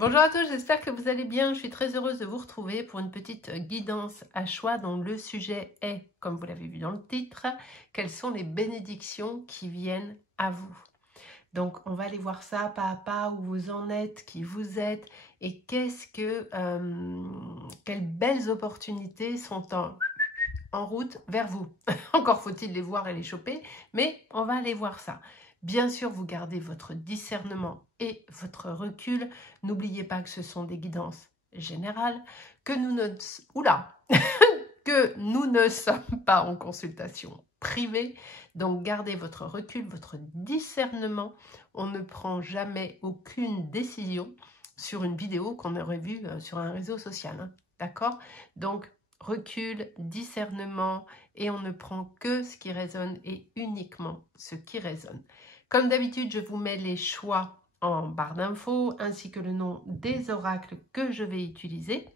Bonjour à tous, j'espère que vous allez bien. Je suis très heureuse de vous retrouver pour une petite guidance à choix dont le sujet est, comme vous l'avez vu dans le titre, quelles sont les bénédictions qui viennent à vous. Donc on va aller voir ça pas à pas, où vous en êtes, qui vous êtes et quelles belles opportunités sont en route vers vous. Encore faut-il les voir et les choper, mais on va aller voir ça. Bien sûr, vous gardez votre discernement et votre recul. N'oubliez pas que ce sont des guidances générales, que nous ne, que nous ne sommes pas en consultation privée. Donc, gardez votre recul, votre discernement. On ne prend jamais aucune décision sur une vidéo qu'on aurait vue sur un réseau social. Hein, d'accord? Donc, recul, discernement, et on ne prend que ce qui résonne et uniquement ce qui résonne. Comme d'habitude, je vous mets les choix en barre d'infos ainsi que le nom des oracles que je vais utiliser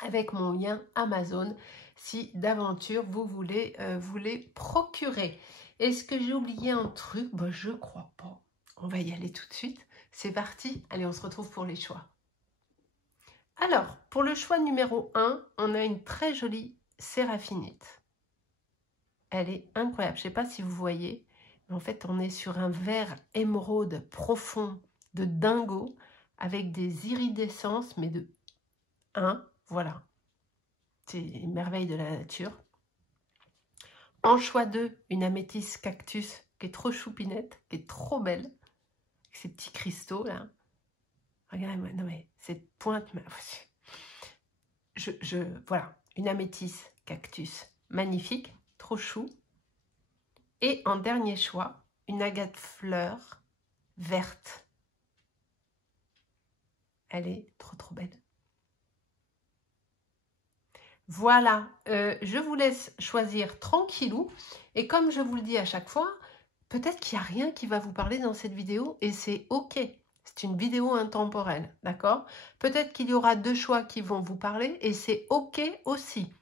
avec mon lien Amazon si d'aventure vous voulez vous les procurer. Est-ce que j'ai oublié un truc? Ben, je crois pas. On va y aller tout de suite. C'est parti. Allez, on se retrouve pour les choix. Alors, pour le choix numéro 1, on a une très jolie séraphinite. Elle est incroyable. Je ne sais pas si vous voyez. En fait, on est sur un vert émeraude profond de dingo avec des iridescences, mais de 1, voilà. C'est une merveille de la nature. En choix 2, une améthyste cactus qui est trop choupinette, qui est trop belle. Avec ces petits cristaux là. Regardez-moi, non mais cette pointe, voilà, une améthyste cactus magnifique, trop chou. Et en dernier choix, une agate fleur verte. Elle est trop belle. Voilà, je vous laisse choisir tranquillou. Et comme je vous le dis à chaque fois, peut-être qu'il n'y a rien qui va vous parler dans cette vidéo et c'est ok. C'est une vidéo intemporelle, d'accord? Peut-être qu'il y aura 2 choix qui vont vous parler et c'est ok aussi.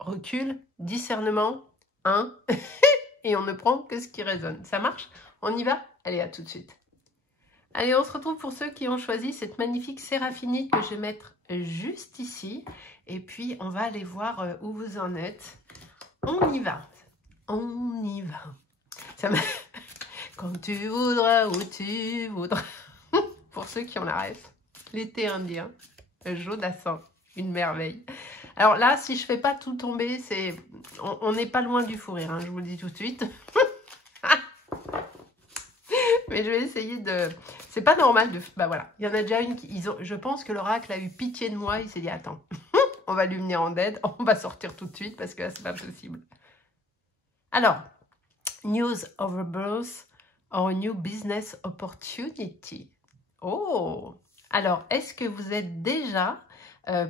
Recul, discernement, 1. Et on ne prend que ce qui résonne. Ça marche? On y va? Allez, à tout de suite. Allez, on se retrouve pour ceux qui ont choisi cette magnifique séraphinite que je vais mettre juste ici. Et puis, on va aller voir où vous en êtes. On y va. On y va. Ça Quand tu voudras, où tu voudras. Pour ceux qui ont la ref. L'été indien. Jodassin. Une merveille. Alors là, si je ne fais pas tout tomber, on n'est pas loin du fou rire, hein, je vous le dis tout de suite. Mais je vais essayer de... C'est pas normal de... Bah voilà, il y en a déjà une qui... Je pense que l'oracle a eu pitié de moi, il s'est dit, attends, on va lui venir en aide, on va sortir tout de suite parce que là, c'est pas possible. Alors, news of a birth or a new business opportunity. Oh! Alors, est-ce que vous êtes déjà,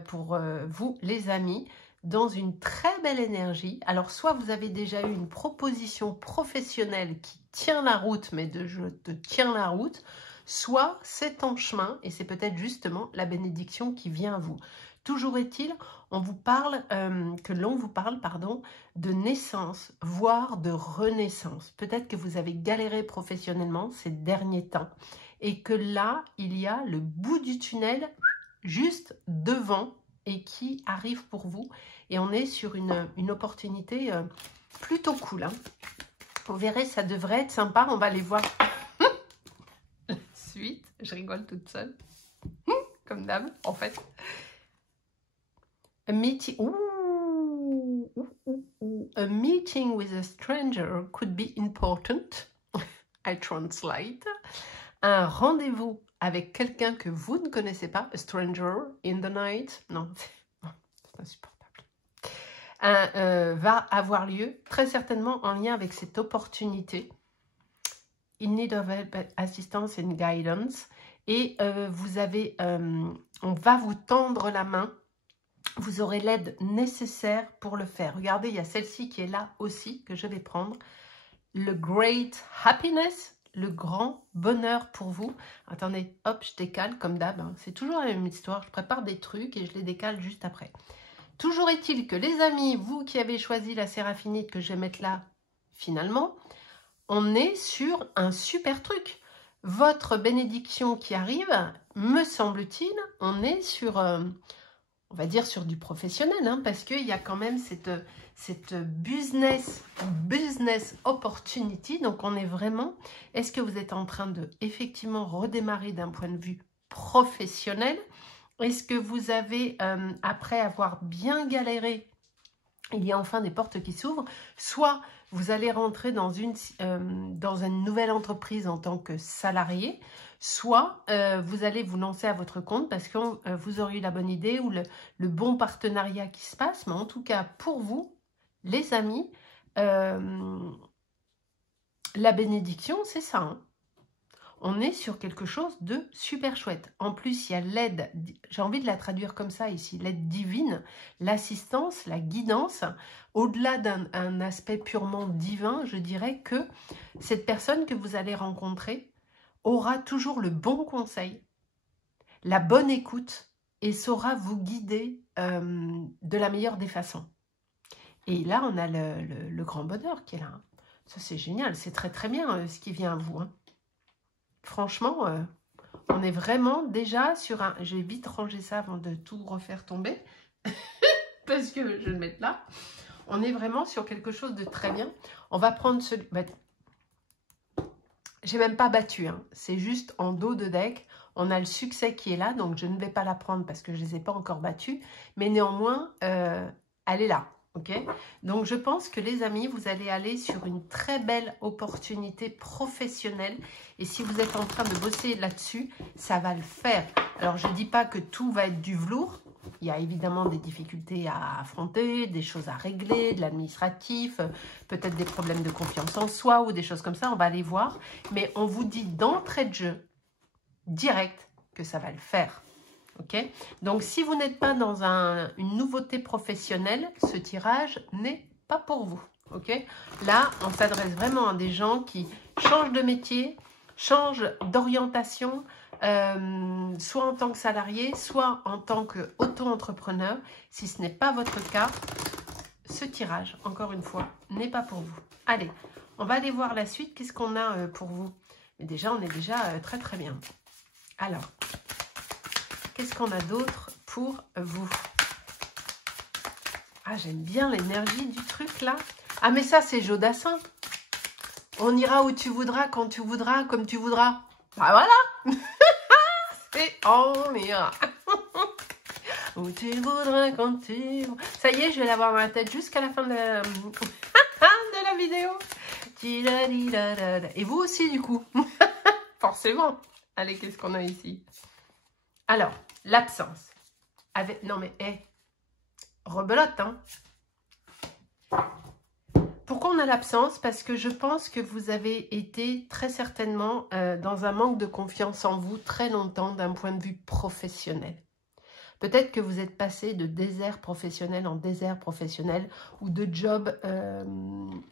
pour vous, les amis, dans une très belle énergie? Alors, soit vous avez déjà eu une proposition professionnelle qui tient la route, mais je te tiens la route, soit c'est en chemin et c'est peut-être justement la bénédiction qui vient à vous. Toujours est-il, l'on vous parle de naissance, voire de renaissance. Peut-être que vous avez galéré professionnellement ces derniers temps et que là, il y a le bout du tunnel juste devant et qui arrive pour vous. Et on est sur une opportunité plutôt cool. Hein. Vous verrez, ça devrait être sympa. On va aller voir la suite. Je rigole toute seule. Comme d'hab, en fait. A meeting, a meeting with a stranger could be important. I translate. Un rendez-vous avec quelqu'un que vous ne connaissez pas, a stranger in the night. Non, c'est insupportable. Va avoir lieu très certainement en lien avec cette opportunité. In need of assistance and guidance. Et vous avez, on va vous tendre la main. Vous aurez l'aide nécessaire pour le faire. Regardez, il y a celle-ci qui est là aussi, que je vais prendre. Le Great Happiness, le grand bonheur pour vous. Attendez, hop, je décale comme d'hab. Hein. C'est toujours la même histoire. Je prépare des trucs et je les décale juste après. Toujours est-il que les amis, vous qui avez choisi la séraphinite que je vais mettre là, finalement, on est sur un super truc. votre bénédiction qui arrive, me semble-t-il, on est sur, on va dire sur du professionnel, hein, parce qu'il y a quand même cette business opportunity. Donc on est vraiment, est-ce que vous êtes en train de effectivement redémarrer d'un point de vue professionnel? Est-ce que vous avez, après avoir bien galéré, il y a enfin des portes qui s'ouvrent? Soit vous allez rentrer dans une nouvelle entreprise en tant que salarié, soit vous allez vous lancer à votre compte parce que vous aurez eu la bonne idée ou le bon partenariat qui se passe. Mais en tout cas, pour vous, les amis, la bénédiction, c'est ça, hein. On est sur quelque chose de super chouette. En plus, il y a l'aide, j'ai envie de la traduire comme ça ici, l'aide divine, l'assistance, la guidance. Au-delà d'un aspect purement divin, je dirais que cette personne que vous allez rencontrer aura toujours le bon conseil, la bonne écoute et saura vous guider de la meilleure des façons. Et là, on a le grand bonheur qui est là. Ça, c'est génial, c'est très très bien ce qui vient à vous, hein. Franchement, on est vraiment déjà sur un... Je vais vite ranger ça avant de tout refaire tomber. Parce que je vais le mettre là. On est vraiment sur quelque chose de très bien. On va prendre celui... Bah, j'ai même pas battu, hein. C'est juste en dos de deck. On a le succès qui est là. Donc, je ne vais pas la prendre parce que je ne les ai pas encore battus. Mais néanmoins, elle est là. Ok, donc je pense que les amis, vous allez aller sur une très belle opportunité professionnelle. Et si vous êtes en train de bosser là-dessus, ça va le faire. Alors, je ne dis pas que tout va être du velours. Il y a évidemment des difficultés à affronter, des choses à régler, de l'administratif, peut-être des problèmes de confiance en soi ou des choses comme ça. On va aller voir. Mais on vous dit d'entrée de jeu, direct, que ça va le faire. Okay, donc, si vous n'êtes pas dans une nouveauté professionnelle, ce tirage n'est pas pour vous. Okay, là, on s'adresse vraiment à des gens qui changent de métier, changent d'orientation, soit en tant que salarié, soit en tant qu'auto-entrepreneur. Si ce n'est pas votre cas, ce tirage, encore une fois, n'est pas pour vous. Allez, on va aller voir la suite. Qu'est-ce qu'on a pour vous? Mais déjà, on est déjà très très bien. Alors... qu'est-ce qu'on a d'autre pour vous? Ah, j'aime bien l'énergie du truc, là. Ah, mais ça, c'est Jodassin. On ira où tu voudras, quand tu voudras, comme tu voudras. Bah, voilà. Et on ira. Où tu voudras, quand tu... Ça y est, je vais l'avoir dans la tête jusqu'à la fin de la, de la vidéo. Et vous aussi, du coup. Forcément. Allez, qu'est-ce qu'on a ici? Alors, l'absence. Non mais, rebelote, hein. Pourquoi on a l'absence? Parce que je pense que vous avez été très certainement dans un manque de confiance en vous très longtemps d'un point de vue professionnel. Peut-être que vous êtes passé de désert professionnel en désert professionnel ou de jobs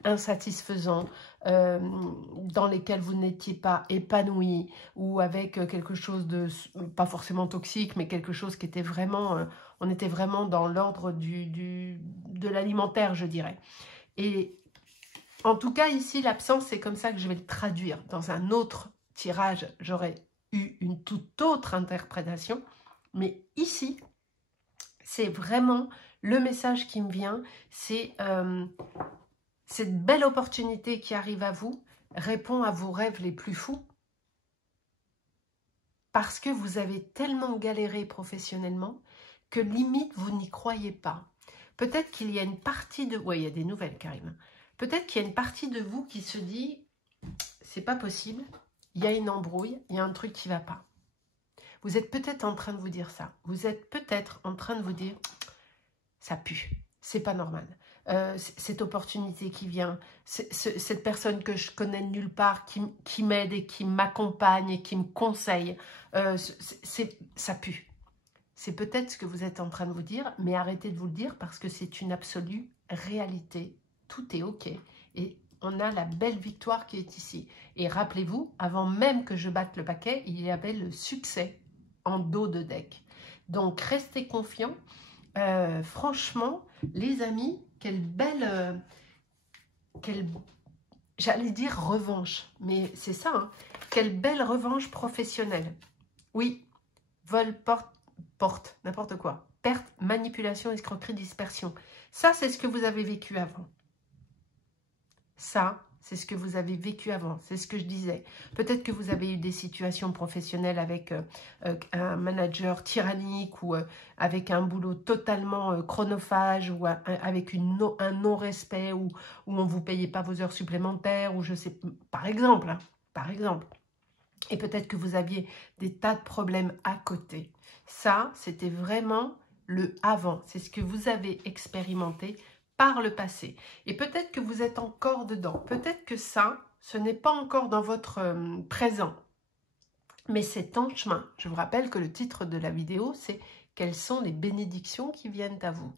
insatisfaisants dans lesquels vous n'étiez pas épanoui ou avec quelque chose de, pas forcément toxique, mais quelque chose qui était vraiment, on était vraiment dans l'ordre de l'alimentaire, je dirais. Et en tout cas, ici, l'absence, c'est comme ça que je vais le traduire. Dans un autre tirage, j'aurais eu une toute autre interprétation. Mais ici, c'est vraiment le message qui me vient, c'est cette belle opportunité qui arrive à vous, répond à vos rêves les plus fous. Parce que vous avez tellement galéré professionnellement que limite, vous n'y croyez pas. Peut-être qu'il y a une partie de... Ouais, il y a des nouvelles, Karim. Peut-être qu'il y a une partie de vous qui se dit, c'est pas possible, il y a une embrouille, il y a un truc qui ne va pas. Vous êtes peut-être en train de vous dire ça. Vous êtes peut-être en train de vous dire, ça pue, c'est pas normal. Cette opportunité qui vient, cette personne que je connais de nulle part, qui m'aide et qui m'accompagne et qui me conseille, ça pue. C'est peut-être ce que vous êtes en train de vous dire, mais arrêtez de vous le dire parce que c'est une absolue réalité. Tout est OK. Et on a la belle victoire qui est ici. Et rappelez-vous, avant même que je batte le paquet, il y avait le succès en dos de deck. Donc, restez confiants. Franchement, les amis, quelle belle... j'allais dire revanche, mais c'est ça, hein. Quelle belle revanche professionnelle. Oui, vol, porte, n'importe quoi. Perte, manipulation, escroquerie, dispersion. Ça, c'est ce que vous avez vécu avant. Ça, c'est ce que vous avez vécu avant. C'est ce que je disais. Peut-être que vous avez eu des situations professionnelles avec un manager tyrannique ou avec un boulot totalement chronophage ou avec un non-respect ou on ne vous payait pas vos heures supplémentaires ou je sais, par exemple, hein, par exemple. Et peut-être que vous aviez des tas de problèmes à côté. Ça, c'était vraiment le avant. C'est ce que vous avez expérimenté par le passé. Et peut-être que vous êtes encore dedans. Peut-être que ça, ce n'est pas encore dans votre présent. Mais c'est en chemin. Je vous rappelle que le titre de la vidéo, c'est « Quelles sont les bénédictions qui viennent à vous ?»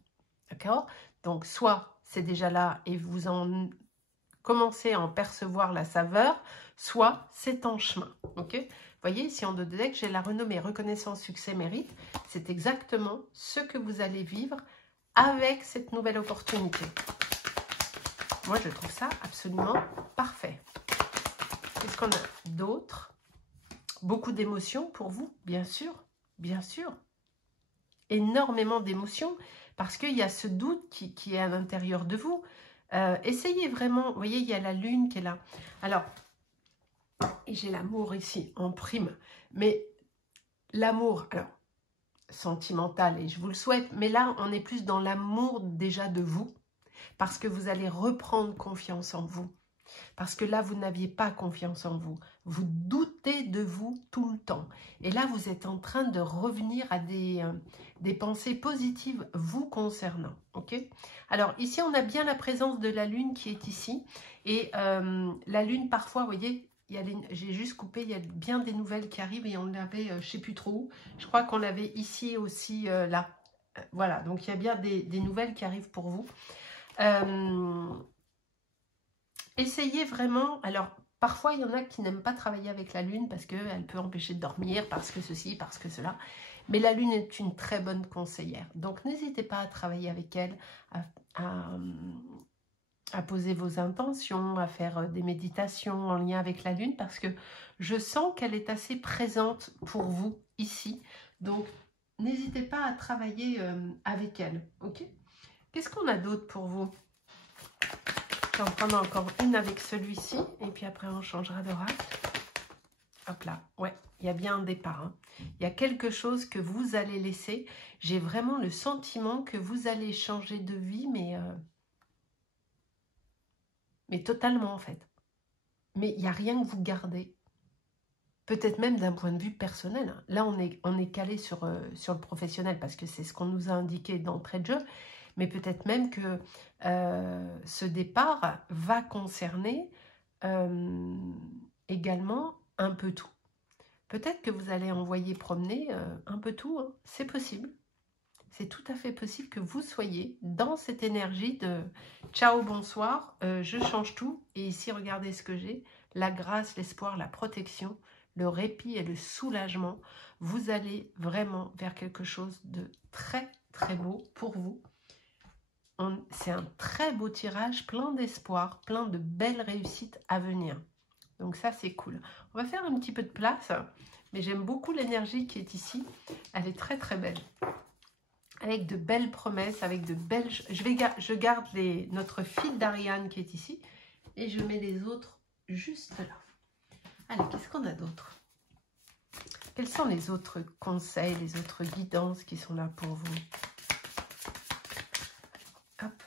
D'accord? Donc, soit c'est déjà là et vous en commencez à en percevoir la saveur, soit c'est en chemin. Ok? Vous voyez, ici en dos de deck, j'ai la renommée, reconnaissance, succès, mérite. C'est exactement ce que vous allez vivre avec cette nouvelle opportunité. Moi, je trouve ça absolument parfait. Qu'est-ce qu'on a d'autre? Beaucoup d'émotions pour vous, bien sûr, bien sûr. Énormément d'émotions, parce qu'il y a ce doute qui est à l'intérieur de vous. Essayez vraiment, vous voyez, il y a la lune qui est là. Alors, et j'ai l'amour ici en prime, mais l'amour, alors, sentimental, et je vous le souhaite, mais là, on est plus dans l'amour déjà de vous, parce que vous allez reprendre confiance en vous. Parce que là, vous n'aviez pas confiance en vous. Vous doutez de vous tout le temps. Et là, vous êtes en train de revenir à des pensées positives vous concernant. Ok? Alors, ici, on a bien la présence de la lune qui est ici. Et la lune, parfois, vous voyez, j'ai juste coupé, il y a bien des nouvelles qui arrivent et on l'avait, je ne sais plus trop où. Je crois qu'on l'avait ici aussi, là. Voilà, donc il y a bien des nouvelles qui arrivent pour vous. Essayez vraiment, alors parfois il y en a qui n'aiment pas travailler avec la lune parce qu'elle peut empêcher de dormir, parce que ceci, parce que cela. Mais la lune est une très bonne conseillère. Donc n'hésitez pas à travailler avec elle, à poser vos intentions, à faire des méditations en lien avec la lune parce que je sens qu'elle est assez présente pour vous ici. Donc n'hésitez pas à travailler avec elle. Ok? Qu'est-ce qu'on a d'autre pour vous? Je vais en prendre encore une avec celui-ci. Et puis après, on changera d'oracle. Hop là. Ouais, il y a bien un départ. Hein. Il y a quelque chose que vous allez laisser. J'ai vraiment le sentiment que vous allez changer de vie, mais totalement en fait. Mais il n'y a rien que vous gardez. Peut-être même d'un point de vue personnel. Là, on est calé sur le professionnel parce que c'est ce qu'on nous a indiqué d'entrée de jeu. Mais peut-être même que ce départ va concerner également un peu tout. Peut-être que vous allez envoyer promener un peu tout, hein. C'est possible. C'est tout à fait possible que vous soyez dans cette énergie de « ciao, bonsoir, je change tout » et ici, regardez ce que j'ai, la grâce, l'espoir, la protection, le répit et le soulagement. Vous allez vraiment vers quelque chose de très, très beau pour vous. C'est un très beau tirage, plein d'espoir, plein de belles réussites à venir. Donc ça, c'est cool. On va faire un petit peu de place, mais j'aime beaucoup l'énergie qui est ici. Elle est très, très belle. Avec de belles promesses, avec de belles... Je garde notre fil d'Ariane qui est ici et je mets les autres juste là. Allez, qu'est-ce qu'on a d'autre? Quels sont les autres conseils, les autres guidances qui sont là pour vous? Hop.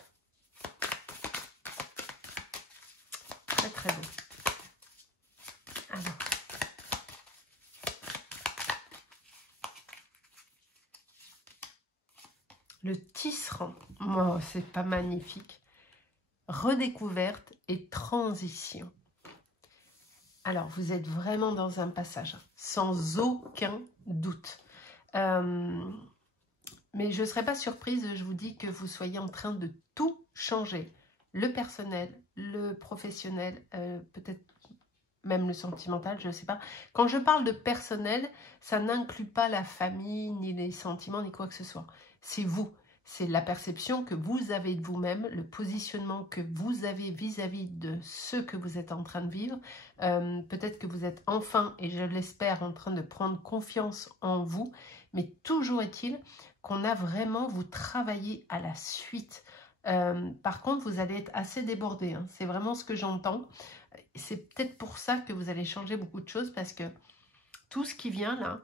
Très très beau. Alors. Le tisserand. Oh, c'est pas magnifique. Redécouverte et transition. Alors, vous êtes vraiment dans un passage, sans aucun doute. Mais je ne serais pas surprise, je vous dis, que vous soyez en train de tout changer. Le personnel, le professionnel, peut-être même le sentimental, je ne sais pas. Quand je parle de personnel, ça n'inclut pas la famille, ni les sentiments, ni quoi que ce soit. C'est vous. c'est la perception que vous avez de vous-même, le positionnement que vous avez vis-à-vis de ce que vous êtes en train de vivre. Peut-être que vous êtes enfin, et je l'espère, en train de prendre confiance en vous, mais toujours est-il qu'on a vraiment, vous travaillez à la suite. Par contre, vous allez être assez débordé, hein. C'est vraiment ce que j'entends. C'est peut-être pour ça que vous allez changer beaucoup de choses, parce que tout ce qui vient là,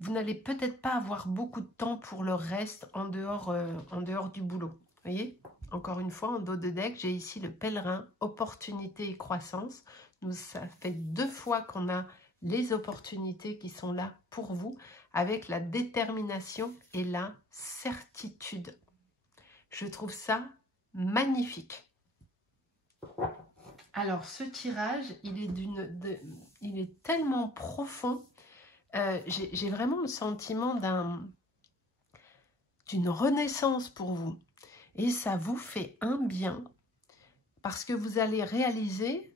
vous n'allez peut-être pas avoir beaucoup de temps pour le reste en dehors du boulot. Vous voyez, encore une fois, en dos de deck, j'ai ici le pèlerin, opportunité et croissance. Ça fait 2 fois qu'on a les opportunités qui sont là pour vous, avec la détermination et la certitude. Je trouve ça magnifique. Alors, ce tirage, il est tellement profond. J'ai vraiment le sentiment d'une renaissance pour vous. Et ça vous fait un bien, parce que vous allez réaliser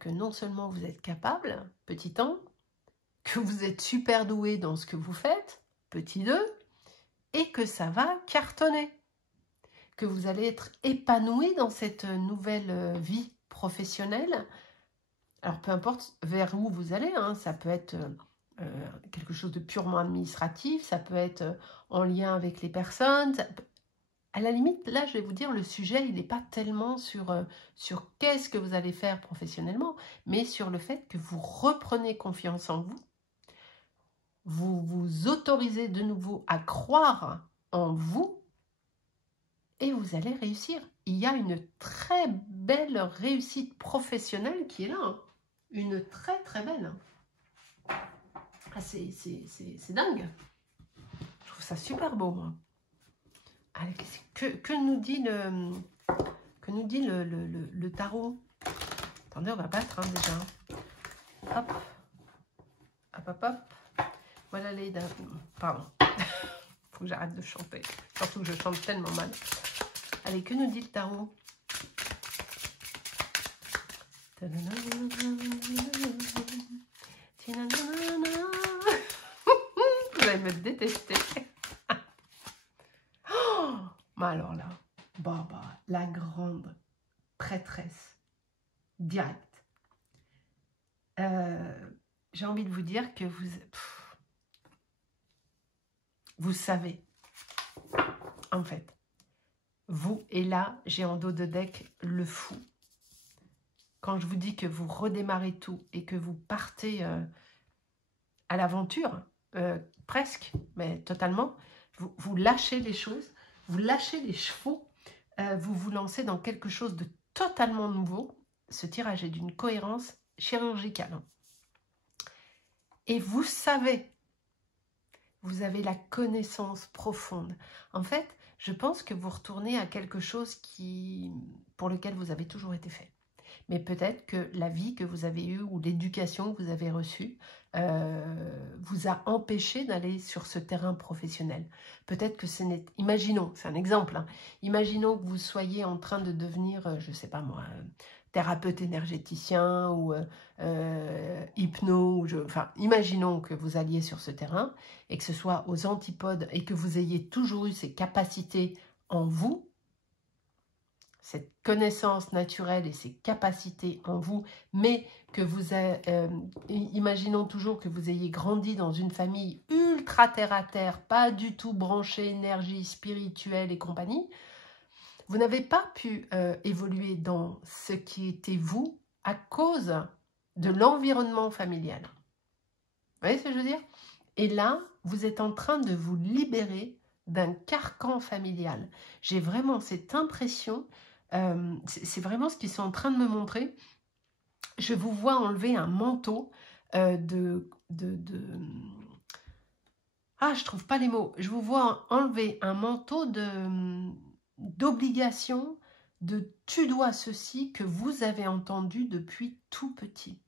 que non seulement vous êtes capable, petit 1, que vous êtes super doué dans ce que vous faites, petit 2, et que ça va cartonner. Que vous allez être épanoui dans cette nouvelle vie professionnelle. Alors, peu importe vers où vous allez, hein, ça peut être quelque chose de purement administratif, ça peut être en lien avec les personnes. À la limite, là, je vais vous dire, le sujet, il n'est pas tellement sur qu'est-ce que vous allez faire professionnellement, mais sur le fait que vous reprenez confiance en vous, vous vous autorisez de nouveau à croire en vous, et vous allez réussir. Il y a une très belle réussite professionnelle qui est là, hein. Une très très belle. Ah, c'est dingue. Je trouve ça super beau, moi. Allez, que nous dit le tarot? Attendez, on va battre, hein, déjà. Hop. Hop, hop, hop. Voilà les dames. Pardon. Faut que j'arrête de chanter. Surtout que je chante tellement mal. Allez, que nous dit le tarot? Vous allez me détester. Oh, mais alors là, la grande prêtresse directe. J'ai envie de vous dire que vous savez, en fait, vous, et là, j'ai en dos de deck le fou. Quand je vous dis que vous redémarrez tout et que vous partez à l'aventure, presque, mais totalement, vous lâchez les choses, vous lâchez les chevaux, vous vous lancez dans quelque chose de totalement nouveau. Ce tirage est d'une cohérence chirurgicale. Et vous savez, vous avez la connaissance profonde. En fait, je pense que vous retournez à quelque chose pour lequel vous avez toujours été fait. Mais peut-être que la vie que vous avez eue ou l'éducation que vous avez reçue vous a empêché d'aller sur ce terrain professionnel. Peut-être que ce n'est... Imaginons, c'est un exemple, hein, imaginons que vous soyez en train de devenir, je ne sais pas moi, thérapeute énergéticien ou hypno, enfin, imaginons que vous alliez sur ce terrain et que ce soit aux antipodes et que vous ayez toujours eu ces capacités en vous, cette connaissance naturelle et ces capacités en vous, mais que vous imaginons toujours que vous ayez grandi dans une famille ultra terre à terre, pas du tout branchée énergie spirituelle et compagnie, vous n'avez pas pu évoluer dans ce qui était vous à cause de l'environnement familial. Vous voyez ce que je veux dire? Et là, vous êtes en train de vous libérer d'un carcan familial. J'ai vraiment cette impression, c'est vraiment ce qu'ils sont en train de me montrer. Je vous vois enlever un manteau ah, je trouve pas les mots. Je vous vois enlever un manteau d'obligation, de tu dois ceci que vous avez entendu depuis tout petit.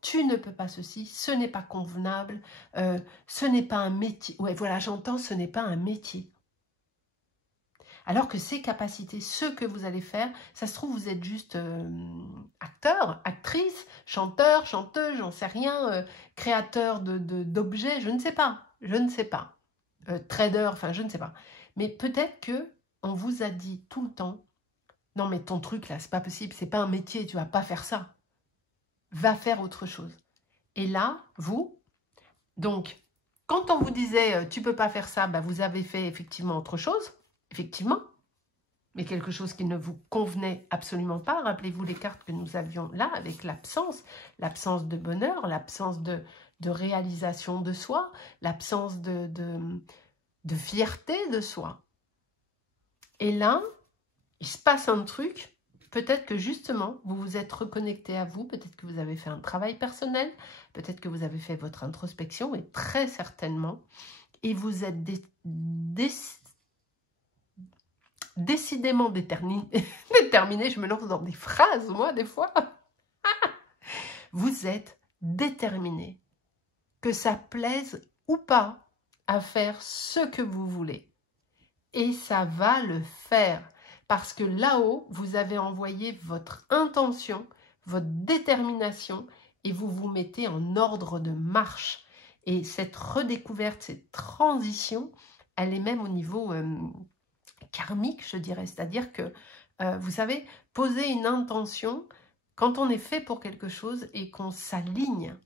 Tu ne peux pas ceci, ce n'est pas convenable, ce n'est pas un métier. Ouais, voilà, j'entends, ce n'est pas un métier. Alors que ces capacités, ce que vous allez faire, ça se trouve, vous êtes juste acteur, actrice, chanteur, chanteuse, j'en sais rien, créateur d'objets, je ne sais pas, trader, enfin, je ne sais pas. Mais peut-être que on vous a dit tout le temps, non mais ton truc là, c'est pas possible, c'est pas un métier, tu vas pas faire ça. Va faire autre chose. Et là, vous, donc, quand on vous disait tu peux pas faire ça, bah, vous avez fait effectivement autre chose, effectivement, mais quelque chose qui ne vous convenait absolument pas. Rappelez-vous les cartes que nous avions là avec l'absence de bonheur, l'absence de réalisation de soi, l'absence de fierté de soi. Et là, il se passe un truc, peut-être que justement, vous vous êtes reconnecté à vous, peut-être que vous avez fait un travail personnel, peut-être que vous avez fait votre introspection, et très certainement, et vous êtes décidément déterminé, je me lance dans des phrases, moi, des fois. Vous êtes déterminé, que ça plaise ou pas, à faire ce que vous voulez. Et ça va le faire. Parce que là-haut, vous avez envoyé votre intention, votre détermination, et vous vous mettez en ordre de marche. Et cette redécouverte, cette transition, elle est même au niveau karmique, je dirais. C'est-à-dire que, vous savez, poser une intention, quand on est fait pour quelque chose et qu'on s'aligne,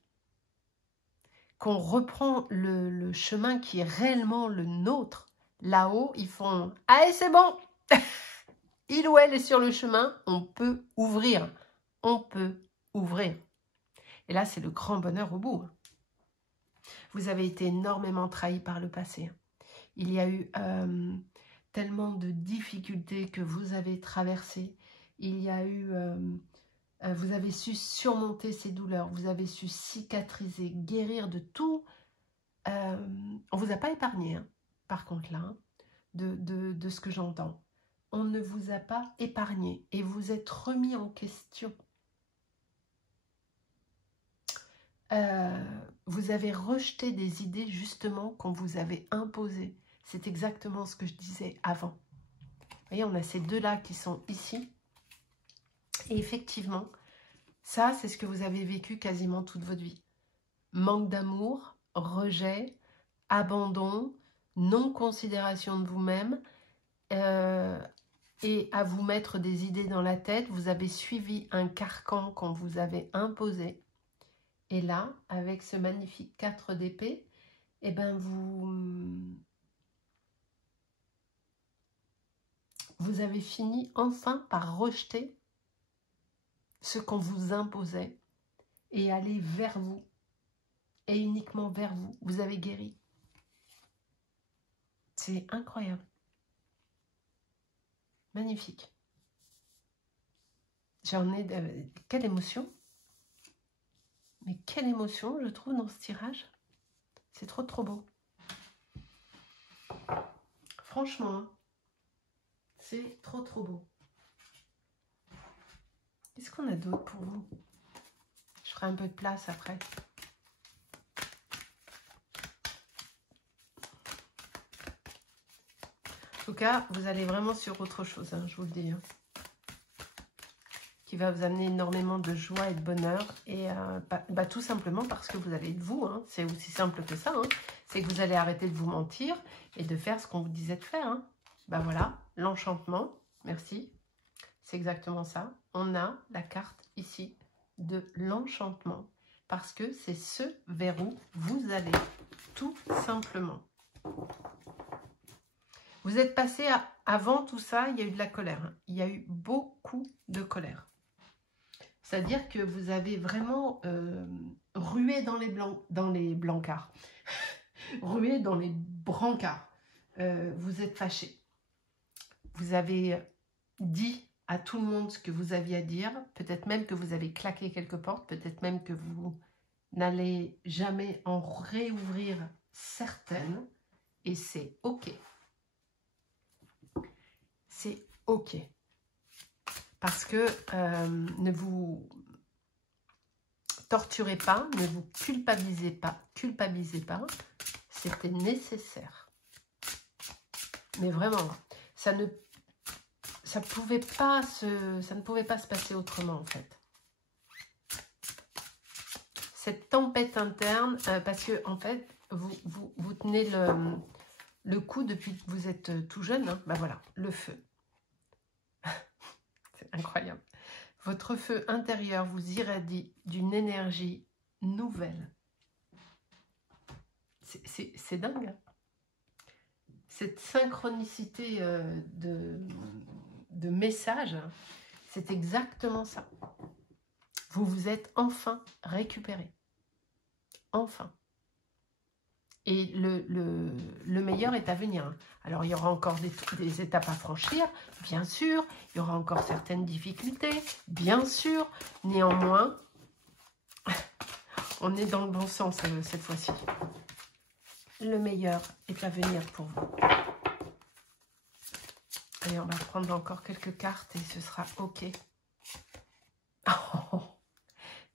qu'on reprend le chemin qui est réellement le nôtre, là-haut, ils font « Allez, c'est bon !» Il ou elle est sur le chemin, on peut ouvrir. On peut ouvrir. Et là, c'est le grand bonheur au bout. Vous avez été énormément trahi par le passé. Il y a eu tellement de difficultés que vous avez traversées. Il y a eu... vous avez su surmonter ces douleurs. Vous avez su cicatriser, guérir de tout. On ne vous a pas épargné, hein, par contre, là, hein, de ce que j'entends. On ne vous a pas épargné et vous êtes remis en question. Vous avez rejeté des idées justement qu'on vous avait imposées. C'est exactement ce que je disais avant. Vous voyez, on a ces deux-là qui sont ici. Et effectivement, ça, c'est ce que vous avez vécu quasiment toute votre vie. Manque d'amour, rejet, abandon, non-considération de vous-même, et à vous mettre des idées dans la tête. Vous avez suivi un carcan qu'on vous avait imposé. Et là, avec ce magnifique 4 d'épée, eh ben vous avez fini enfin par rejeter ce qu'on vous imposait et aller vers vous. Et uniquement vers vous. Vous avez guéri. C'est incroyable. Magnifique. J'en ai... quelle émotion! Mais quelle émotion, je trouve, dans ce tirage. C'est trop, trop beau. Franchement, hein, c'est trop, trop beau. Qu'est-ce qu'on a d'autre pour vous? Je ferai un peu de place après. En tout cas, vous allez vraiment sur autre chose, hein, je vous le dis. Hein, qui va vous amener énormément de joie et de bonheur. Et tout simplement parce que vous allez être vous. Hein, c'est aussi simple que ça. Hein, c'est que vous allez arrêter de vous mentir et de faire ce qu'on vous disait de faire. Hein. Voilà, l'enchantement. Merci. C'est exactement ça. On a la carte ici de l'enchantement. Parce que c'est ce vers où vous allez. Tout simplement. Vous êtes passé avant tout ça, il y a eu de la colère. Hein. Il y a eu beaucoup de colère. C'est-à-dire que vous avez vraiment rué dans les blancards. Rué dans les brancards. Vous êtes fâché. Vous avez dit à tout le monde ce que vous aviez à dire. Peut-être même que vous avez claqué quelques portes. Peut-être même que vous n'allez jamais en réouvrir certaines. Et c'est OK. C'est OK. Parce que ne vous torturez pas, ne vous culpabilisez pas. C'était nécessaire. Mais vraiment, ça ne pouvait pas se passer autrement en fait. Cette tempête interne, parce que en fait, vous tenez Le coup depuis que vous êtes tout jeune, hein, ben voilà, le feu. C'est incroyable. Votre feu intérieur vous irradie d'une énergie nouvelle. C'est dingue. Hein. Cette synchronicité de messages, c'est exactement ça. Vous vous êtes enfin récupéré. Enfin. Et le meilleur est à venir. Alors, il y aura encore des étapes à franchir, bien sûr. Il y aura encore certaines difficultés, bien sûr. Néanmoins, on est dans le bon sens cette fois-ci. Le meilleur est à venir pour vous. Et on va prendre encore quelques cartes et ce sera OK. Oh,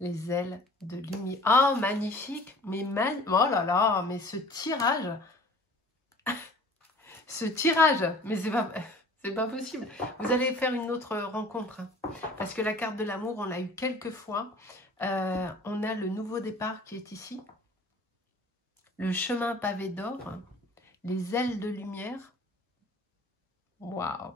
les ailes de lumière. Oh, magnifique. Mais oh là là, mais ce tirage. Ce tirage. Mais c'est pas possible. Vous allez faire une autre rencontre. Hein, parce que la carte de l'amour, on l'a eu quelques fois. On a le nouveau départ qui est ici. Le chemin pavé d'or. Les ailes de lumière. Waouh.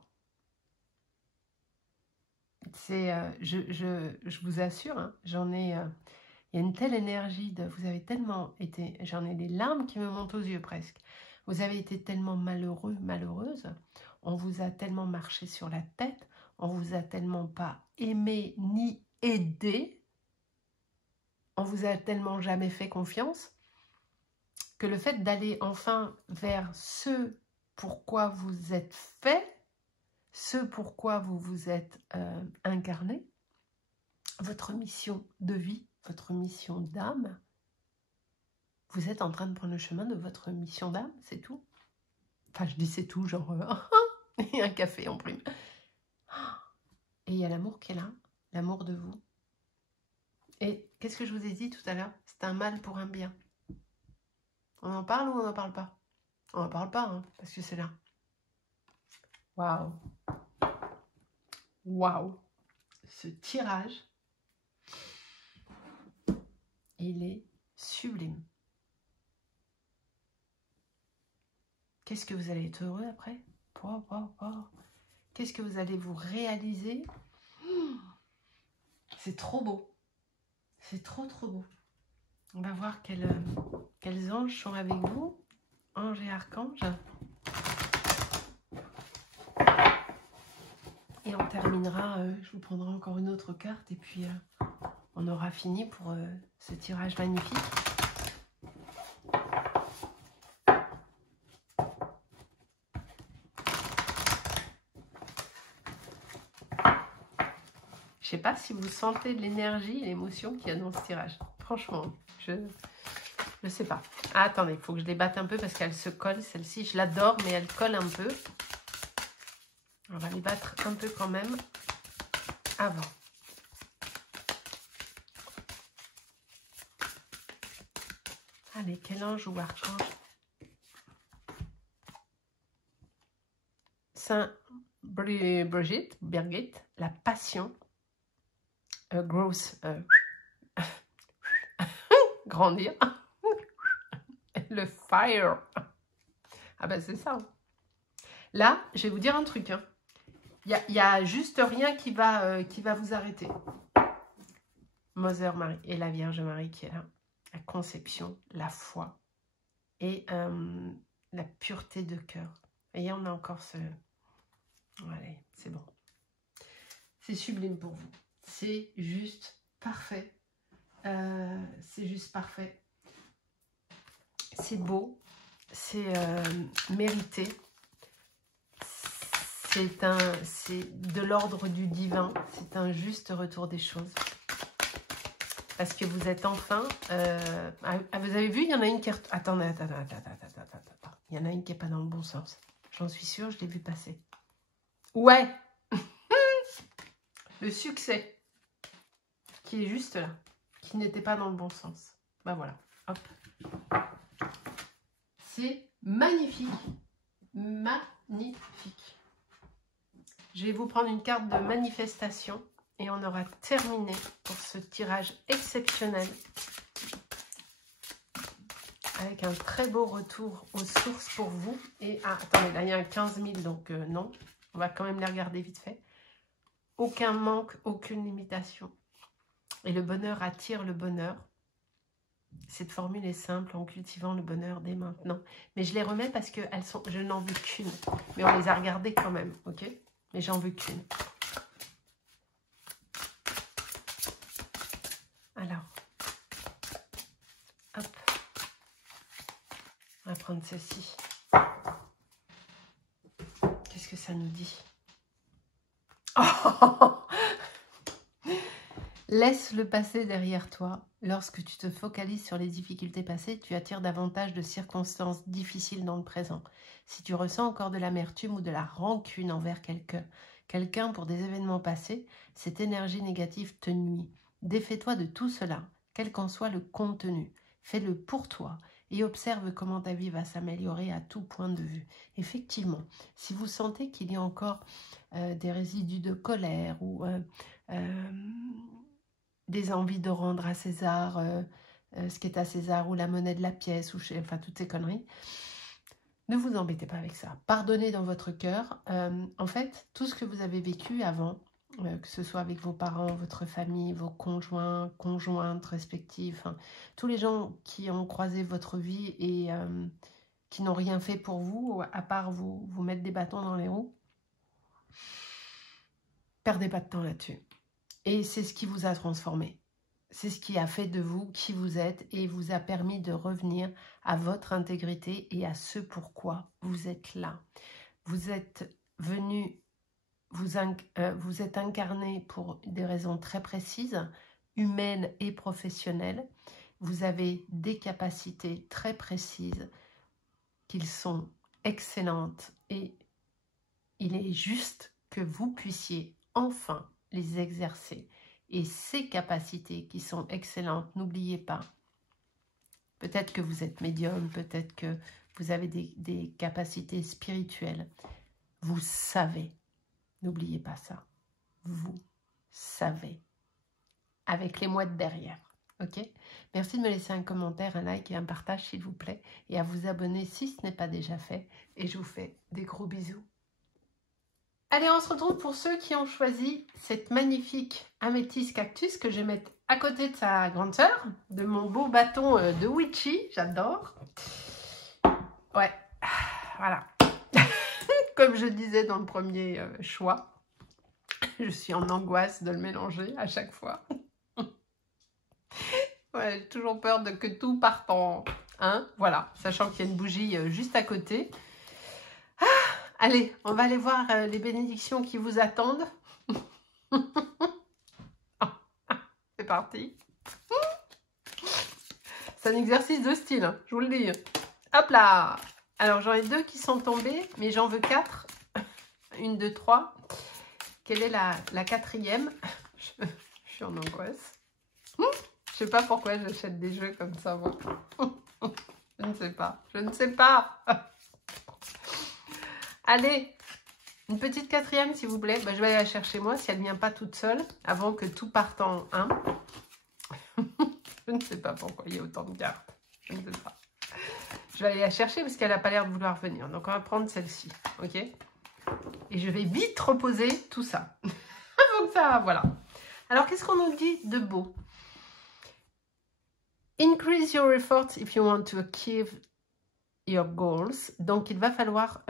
C'est, je vous assure, hein, j'en ai, il y a une telle énergie, vous avez tellement été, j'en ai les larmes qui me montent aux yeux presque. Vous avez été tellement malheureux, malheureuse, on vous a tellement marché sur la tête, on vous a tellement pas aimé ni aidé, on vous a tellement jamais fait confiance, que le fait d'aller enfin vers ce pourquoi vous êtes fait, ce pourquoi vous vous êtes incarné, votre mission de vie, votre mission d'âme, vous êtes en train de prendre le chemin de votre mission d'âme, c'est tout. Enfin, je dis c'est tout, genre, et un café en prime. Et il y a l'amour qui est là, l'amour de vous. Et qu'est-ce que je vous ai dit tout à l'heure? C'est un mal pour un bien. On en parle ou on n'en parle pas? On n'en parle pas, hein, parce que c'est là. Waouh! Waouh! Ce tirage, il est sublime. Qu'est-ce que vous allez être heureux après? Qu'est-ce que vous allez vous réaliser? C'est trop beau. C'est trop beau. On va voir quels anges sont avec vous. Anges et archanges. Et on terminera, je vous prendrai encore une autre carte et puis on aura fini pour ce tirage magnifique. Je sais pas si vous sentez l'énergie et l'émotion qu'il y a dans ce tirage. Franchement, je sais pas. Ah, attendez, il faut que je les batte un peu parce qu'elle se colle, celle-ci. Je l'adore, mais elle colle un peu. On va les battre un peu quand même avant. Allez, quel ange ou archange? Saint Brigitte, la passion. Grosse, grandir. Le fire. Ah ben c'est ça. Là, je vais vous dire un truc. Hein. Il y a juste rien qui va vous arrêter. Mother Marie et la Vierge Marie qui est là. La conception, la foi et la pureté de cœur. Vous voyez, on a encore ce... Allez, c'est bon. C'est sublime pour vous. C'est juste parfait. C'est juste parfait. C'est beau. C'est mérité. C'est de l'ordre du divin. C'est un juste retour des choses. Parce que vous êtes enfin... vous avez vu, il y en a une qui... Attendez. Il y en a une qui n'est pas dans le bon sens. J'en suis sûre, je l'ai vu passer. Ouais. Le succès. Qui est juste là. Qui n'était pas dans le bon sens. Ben voilà. Hop. C'est magnifique. Magnifique. Je vais vous prendre une carte de manifestation. Et on aura terminé pour ce tirage exceptionnel. avec un très beau retour aux sources pour vous. Et attendez, là il y a un 15 000, donc non, on va quand même les regarder vite fait. Aucun manque, aucune limitation. Et le bonheur attire le bonheur. Cette formule est simple, en cultivant le bonheur dès maintenant. Mais je les remets parce que elles sont, je n'en veux qu'une. Mais on les a regardées quand même, ok? Mais j'en veux qu'une. Alors, hop. On va prendre ceci. Qu'est-ce que ça nous dit? Oh! Laisse le passé derrière toi. Lorsque tu te focalises sur les difficultés passées, tu attires davantage de circonstances difficiles dans le présent. Si tu ressens encore de l'amertume ou de la rancune envers quelqu'un pour des événements passés, cette énergie négative te nuit. Défais-toi de tout cela, quel qu'en soit le contenu. Fais-le pour toi et observe comment ta vie va s'améliorer à tout point de vue. Effectivement, si vous sentez qu'il y a encore des résidus de colère ou des envies de rendre à César ce qui est à César ou la monnaie de la pièce, ou enfin toutes ces conneries, ne vous embêtez pas avec ça. Pardonnez dans votre cœur. En fait, tout ce que vous avez vécu avant, que ce soit avec vos parents, votre famille, vos conjoints, conjointes respectives, hein, tous les gens qui ont croisé votre vie et qui n'ont rien fait pour vous, à part vous mettre des bâtons dans les roues, perdez pas de temps là-dessus. Et c'est ce qui vous a transformé. C'est ce qui a fait de vous qui vous êtes et vous a permis de revenir à votre intégrité et à ce pourquoi vous êtes là. Vous êtes venu, vous êtes incarné pour des raisons très précises, humaines et professionnelles. Vous avez des capacités très précises qui sont excellentes et il est juste que vous puissiez enfin les exercer. Et ces capacités qui sont excellentes, n'oubliez pas, peut-être que vous êtes médium, peut-être que vous avez des capacités spirituelles. Vous savez, n'oubliez pas ça, vous savez, avec les mouettes derrière, ok? Merci de me laisser un commentaire, un like et un partage s'il vous plaît, et à vous abonner si ce n'est pas déjà fait, et je vous fais des gros bisous. Allez, on se retrouve pour ceux qui ont choisi cette magnifique améthyste cactus que je vais mettre à côté de sa grande sœur, de mon beau bâton de Witchy, j'adore. Ouais, voilà. Comme je disais dans le premier choix, je suis en angoisse de le mélanger à chaque fois. Ouais, j'ai toujours peur que tout parte en... Hein, voilà, sachant qu'il y a une bougie juste à côté. Allez, on va aller voir les bénédictions qui vous attendent. C'est parti. C'est un exercice de style, hein, je vous le dis. Hop là. Alors, j'en ai 2 qui sont tombés, mais j'en veux 4. 1, 2, 3. Quelle est la 4e? Je suis en angoisse. Je sais pas pourquoi j'achète des jeux comme ça, moi. Je ne sais pas. Je ne sais pas. Allez, une petite 4e, s'il vous plaît. Bah, je vais aller la chercher moi, si elle ne vient pas toute seule, avant que tout parte en 1. Je ne sais pas pourquoi il y a autant de cartes. Je ne sais pas. Je vais aller la chercher parce qu'elle n'a pas l'air de vouloir venir. Donc, on va prendre celle-ci, ok? Et je vais vite reposer tout ça. Donc ça, voilà. Alors, qu'est-ce qu'on nous dit de beau? Increase your efforts if you want to achieve your goals. Donc, il va falloir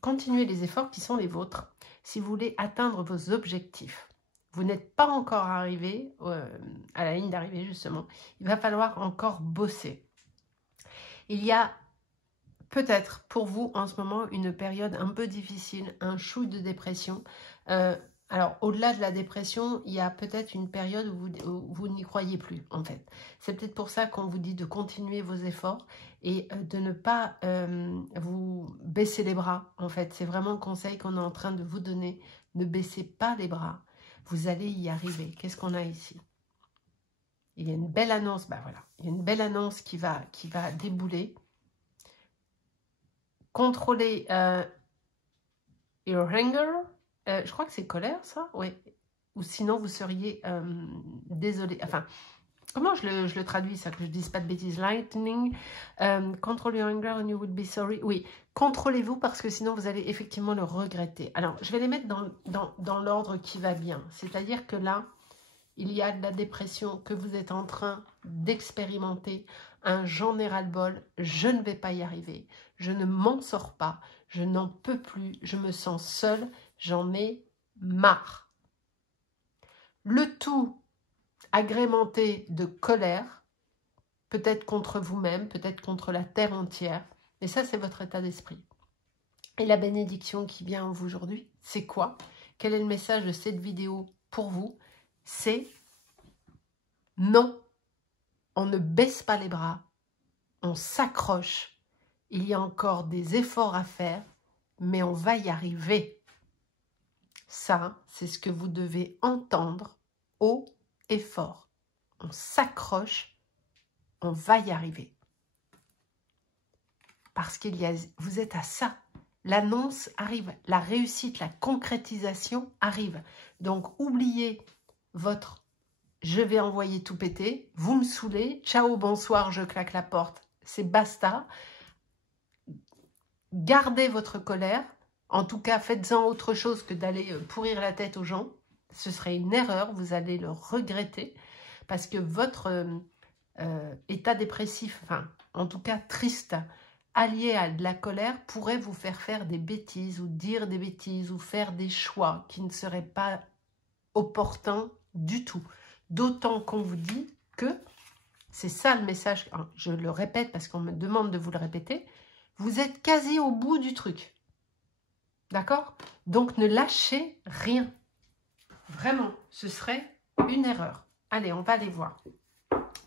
continuer les efforts qui sont les vôtres si vous voulez atteindre vos objectifs. Vous n'êtes pas encore arrivé à la ligne d'arrivée, justement. Il va falloir encore bosser. Il y a peut-être pour vous en ce moment une période un peu difficile, un chouï de dépression. Alors, au-delà de la dépression, il y a peut-être une période où vous n'y croyez plus, en fait. C'est peut-être pour ça qu'on vous dit de continuer vos efforts et de ne pas vous baisser les bras, en fait. C'est vraiment le conseil qu'on est en train de vous donner. Ne baissez pas les bras. Vous allez y arriver. Qu'est-ce qu'on a ici? Il y a une belle annonce, bah voilà. Il y a une belle annonce qui va débouler. Contrôlez your anger. Je crois que c'est colère, ça, oui. Ou sinon, vous seriez désolé. Enfin, Comment je le traduis, ça, que je ne dise pas de bêtises? Lightning, control your anger and you would be sorry. Oui, contrôlez-vous parce que sinon vous allez effectivement le regretter. Alors, je vais les mettre dans l'ordre qui va bien. C'est-à-dire que là, il y a de la dépression que vous êtes en train d'expérimenter. Un j'en ai ras-le-bol, je ne vais pas y arriver. Je ne m'en sors pas, je n'en peux plus, je me sens seule, j'en ai marre. Le tout agrémenté de colère, peut-être contre vous-même, peut-être contre la terre entière, mais ça c'est votre état d'esprit. Et la bénédiction qui vient en vous aujourd'hui, c'est quoi? Quel est le message de cette vidéo pour vous? C'est non, on ne baisse pas les bras, on s'accroche, il y a encore des efforts à faire, mais on va y arriver. Ça, c'est ce que vous devez entendre haut et fort. On s'accroche, on va y arriver. Parce qu'il y a, vous êtes à ça. L'annonce arrive, la réussite, la concrétisation arrive. Donc, oubliez votre « je vais envoyer tout péter »,« vous me saoulez »,« ciao, bonsoir, je claque la porte », c'est basta. Gardez votre colère. En tout cas, faites-en autre chose que d'aller pourrir la tête aux gens. Ce serait une erreur, vous allez le regretter. Parce que votre état dépressif, enfin, en tout cas triste, allié à de la colère, pourrait vous faire des bêtises ou dire des bêtises ou faire des choix qui ne seraient pas opportuns du tout. D'autant qu'on vous dit que, c'est ça le message, je le répète parce qu'on me demande de vous le répéter, vous êtes quasi au bout du truc. D'accord? Donc ne lâchez rien. Vraiment, ce serait une erreur. Allez, on va aller voir.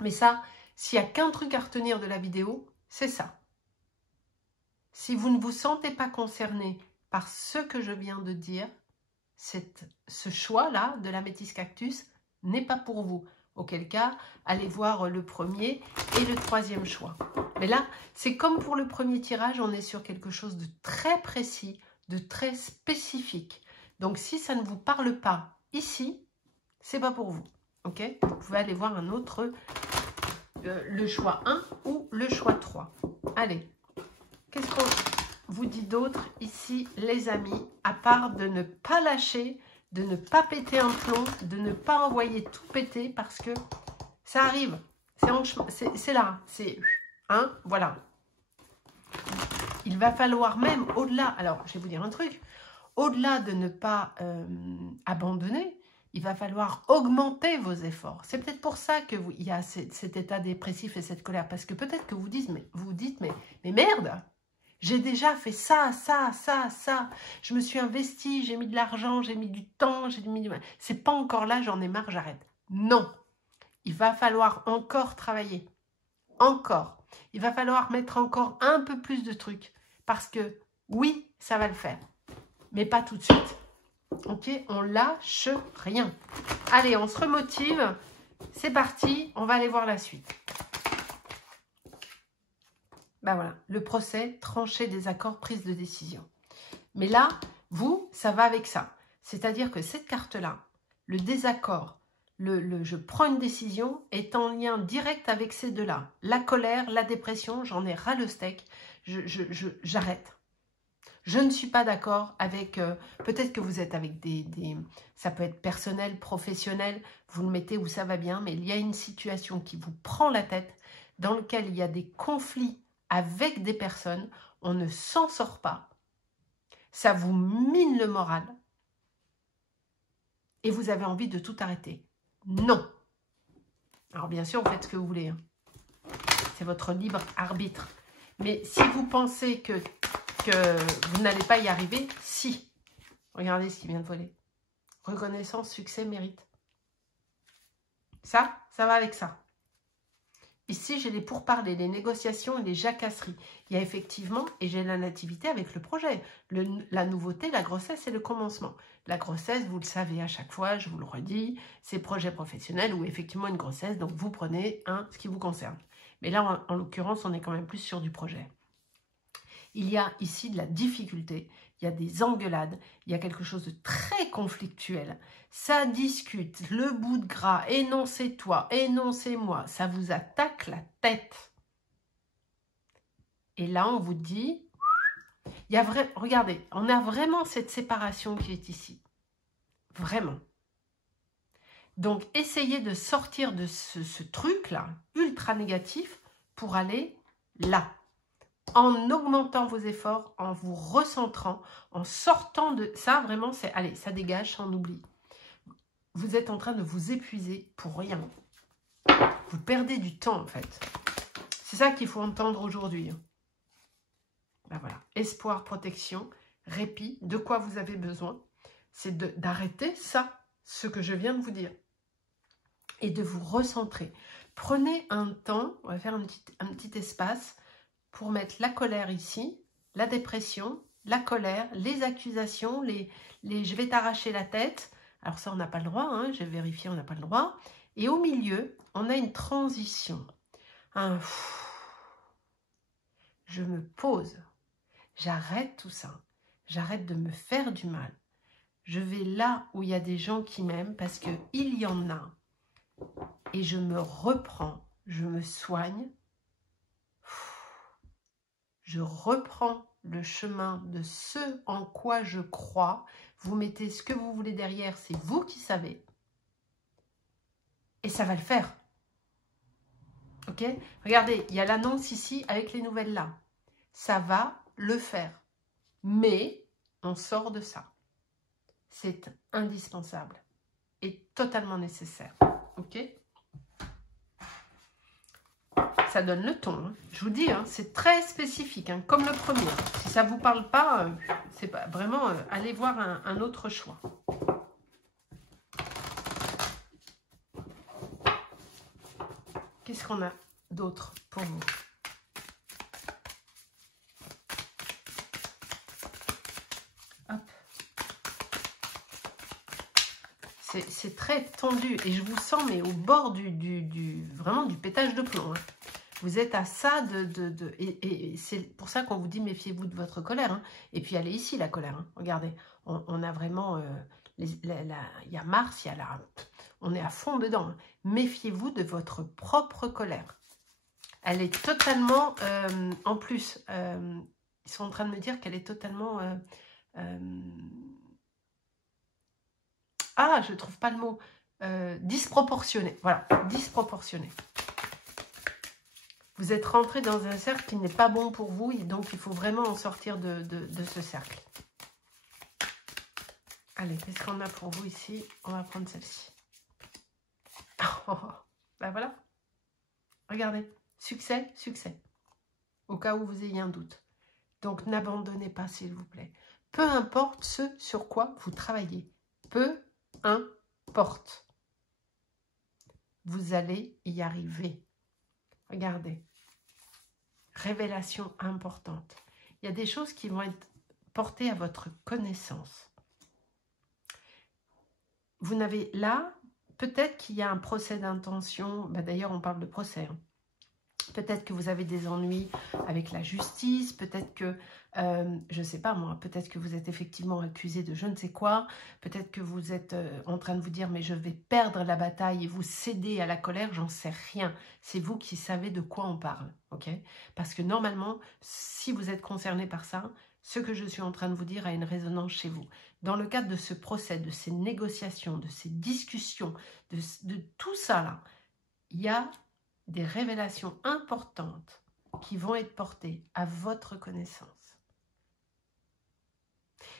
Mais ça, s'il n'y a qu'un truc à retenir de la vidéo, c'est ça. Si vous ne vous sentez pas concerné par ce que je viens de dire, ce choix-là de l'améthyste cactus n'est pas pour vous. Auquel cas, allez voir le premier et le troisième choix. Mais là, c'est comme pour le premier tirage, on est sur quelque chose de très précis, de très spécifique. Donc, si ça ne vous parle pas ici, c'est pas pour vous. Ok? Vous pouvez aller voir un autre, le choix 1 ou le choix 3. Allez, qu'est-ce qu'on vous dit d'autre ici, les amis, à part de ne pas lâcher, de ne pas péter un plomb, de ne pas envoyer tout péter parce que ça arrive. C'est là. C'est voilà. Il va falloir même au-delà, alors je vais vous dire un truc, au-delà de ne pas abandonner, il va falloir augmenter vos efforts. C'est peut-être pour ça qu'il y a cet état dépressif et cette colère. Parce que peut-être que vous dites, mais merde, j'ai déjà fait ça. Je me suis investi, j'ai mis de l'argent, j'ai mis du temps, c'est pas encore là, j'en ai marre, j'arrête. Non, il va falloir encore travailler. Encore. Il va falloir mettre encore un peu plus de trucs. Parce que oui, ça va le faire. Mais pas tout de suite. Ok, on lâche rien. Allez, on se remotive. C'est parti, on va aller voir la suite. Ben voilà, le procès, trancher des accords, prise de décision. Mais là, vous, ça va avec ça. C'est-à-dire que cette carte-là, le désaccord, je prends une décision, est en lien direct avec ces deux-là. La colère, la dépression, j'en ai ras le steak, j'arrête. Je ne suis pas d'accord avec, peut-être que vous êtes avec ça peut être personnel, professionnel, vous le mettez où ça va bien, mais il y a une situation qui vous prend la tête, dans laquelle il y a des conflits avec des personnes, on ne s'en sort pas, ça vous mine le moral, et vous avez envie de tout arrêter. Non. Alors bien sûr, vous faites ce que vous voulez, hein. C'est votre libre arbitre. Mais si vous pensez que vous n'allez pas y arriver, si. Regardez ce qui vient de voler. Reconnaissance, succès, mérite. Ça va avec ça. Ici, j'ai les pourparlers, les négociations et les jacasseries. Il y a effectivement, et j'ai la nativité avec le projet. La nouveauté, la grossesse et le commencement. La grossesse, vous le savez à chaque fois, je vous le redis, c'est projet professionnel ou effectivement une grossesse, donc vous prenez ce qui vous concerne. Mais là, en l'occurrence, on est quand même plus sur du projet. Il y a ici de la difficulté. il y a des engueulades, il y a quelque chose de très conflictuel. Ça discute, le bout de gras, et non c'est toi, et non c'est moi, ça vous attaque la tête. Et là, on vous dit, regardez, on a vraiment cette séparation qui est ici. Vraiment. Donc, essayez de sortir de ce truc-là, ultra négatif, pour aller là. En augmentant vos efforts, en vous recentrant, en sortant de... Ça, vraiment, c'est... Allez, ça dégage, on oublie. Vous êtes en train de vous épuiser pour rien. Vous perdez du temps, en fait. C'est ça qu'il faut entendre aujourd'hui. Ben voilà. Espoir, protection, répit. De quoi vous avez besoin? C'est d'arrêter ça, ce que je viens de vous dire. Et de vous recentrer. Prenez un temps, on va faire un petit espace pour mettre la colère ici, la dépression, la colère, les accusations, les je vais t'arracher la tête. Alors ça, on n'a pas le droit, hein, j'ai vérifié, on n'a pas le droit. Et au milieu, on a une transition. Je me pose, j'arrête tout ça, j'arrête de me faire du mal. Je vais là où il y a des gens qui m'aiment parce qu'il y en a. Et je me reprends, je me soigne. Je reprends le chemin de ce en quoi je crois. Vous mettez ce que vous voulez derrière, c'est vous qui savez. Et ça va le faire. Ok? Regardez, il y a l'annonce ici avec les nouvelles là. Ça va le faire. Mais on sort de ça. C'est indispensable et totalement nécessaire. Ok? Ça donne le ton. Hein. Je vous dis, hein, c'est très spécifique, hein, comme le premier. Si ça ne vous parle pas, c'est pas vraiment, allez voir un autre choix. Qu'est-ce qu'on a d'autre pour vous? Hop. C'est très tendu et je vous sens mais au bord vraiment du pétage de plomb. Hein. Vous êtes à ça et c'est pour ça qu'on vous dit méfiez-vous de votre colère. Hein. Et puis elle est ici la colère. Hein. Regardez, on a vraiment, il y a Mars, il y a on est à fond dedans. Hein. Méfiez-vous de votre propre colère. Elle est totalement, en plus, ils sont en train de me dire qu'elle est totalement, je ne trouve pas le mot, disproportionnée. Voilà, disproportionnée. Vous êtes rentré dans un cercle qui n'est pas bon pour vous, et donc il faut vraiment en sortir de ce cercle. Allez, qu'est-ce qu'on a pour vous ici? On va prendre celle-ci. Ben voilà. Regardez. Succès, succès. Au cas où vous ayez un doute. Donc, n'abandonnez pas, s'il vous plaît. Peu importe ce sur quoi vous travaillez. Peu importe. Vous allez y arriver. Regardez. Révélation importante. Il y a des choses qui vont être portées à votre connaissance. Vous n'avez là, peut-être qu'il y a un procès d'intention. Ben d'ailleurs, on parle de procès. Hein. Peut-être que vous avez des ennuis avec la justice. Peut-être que, je ne sais pas moi, peut-être que vous êtes effectivement accusé de je ne sais quoi. Peut-être que vous êtes en train de vous dire mais je vais perdre la bataille et vous cédez à la colère. J'en sais rien. C'est vous qui savez de quoi on parle. Ok? Parce que normalement, si vous êtes concerné par ça, ce que je suis en train de vous dire a une résonance chez vous. Dans le cadre de ce procès, de ces négociations, de ces discussions, de tout ça là, il y a des révélations importantes qui vont être portées à votre connaissance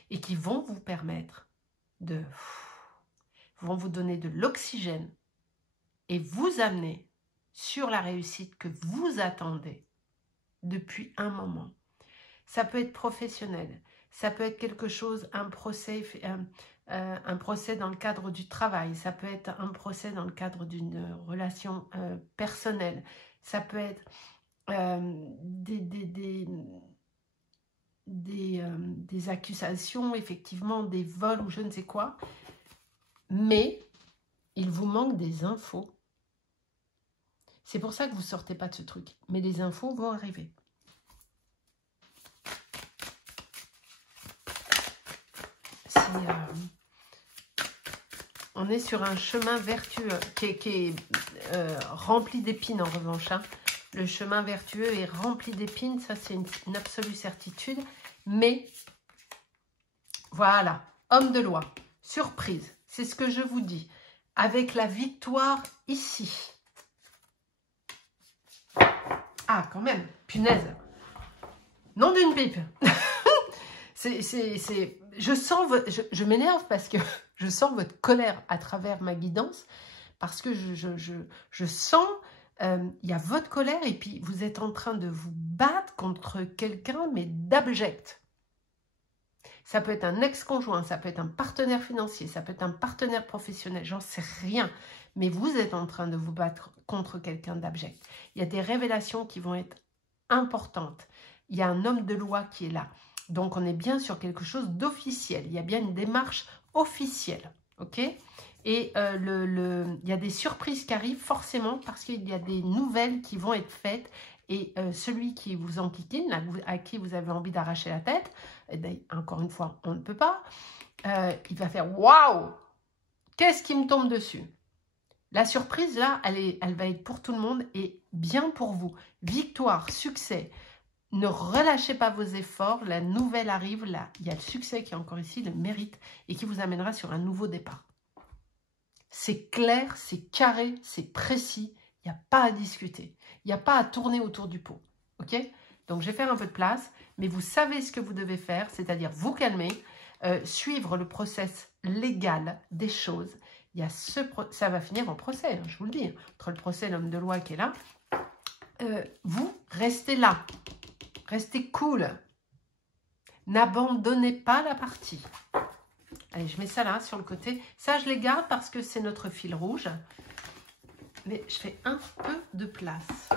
et qui vont vous permettre vont vous donner de l'oxygène et vous amener sur la réussite que vous attendez depuis un moment. Ça peut être professionnel, ça peut être quelque chose, un procès dans le cadre du travail, ça peut être un procès dans le cadre d'une relation personnelle, ça peut être des accusations, effectivement, des vols ou je ne sais quoi, mais il vous manque des infos. C'est pour ça que vous ne sortez pas de ce truc, mais les infos vont arriver. On est sur un chemin vertueux qui est rempli d'épines en revanche. Hein. Le chemin vertueux est rempli d'épines, ça c'est une absolue certitude. Mais voilà, homme de loi, surprise, c'est ce que je vous dis. Avec la victoire ici. Ah, quand même, punaise. Nom d'une pipe. Je sens, je m'énerve parce que je sens votre colère à travers ma guidance. Parce que je sens, il y a votre colère et puis vous êtes en train de vous battre contre quelqu'un, mais d'abject. Ça peut être un ex-conjoint, ça peut être un partenaire financier, ça peut être un partenaire professionnel, j'en sais rien. Mais vous êtes en train de vous battre contre quelqu'un d'abject. Il y a des révélations qui vont être importantes. Il y a un homme de loi qui est là. Donc, on est bien sur quelque chose d'officiel. Il y a bien une démarche officielle. Ok ? Et il y a des surprises qui arrivent forcément parce qu'il y a des nouvelles qui vont être faites. Et celui qui vous enquiquine, à qui vous avez envie d'arracher la tête, eh bien, encore une fois, on ne peut pas. Il va faire « Waouh! Qu'est-ce qui me tombe dessus ?» La surprise, là, elle va être pour tout le monde et bien pour vous. Victoire, succès. Ne relâchez pas vos efforts. La nouvelle arrive. Là, il y a le succès qui est encore ici, le mérite, et qui vous amènera sur un nouveau départ. C'est clair, c'est carré, c'est précis. Il n'y a pas à discuter. Il n'y a pas à tourner autour du pot. Ok ? Donc, je vais faire un peu de place, mais vous savez ce que vous devez faire, c'est-à-dire vous calmer, suivre le process légal des choses. Il y a ça va finir en procès, hein, je vous le dis. Entre le procès et l'homme de loi qui est là, vous restez là. Restez cool. N'abandonnez pas la partie. Allez, je mets ça là, sur le côté. Ça, je les garde parce que c'est notre fil rouge. Mais je fais un peu de place.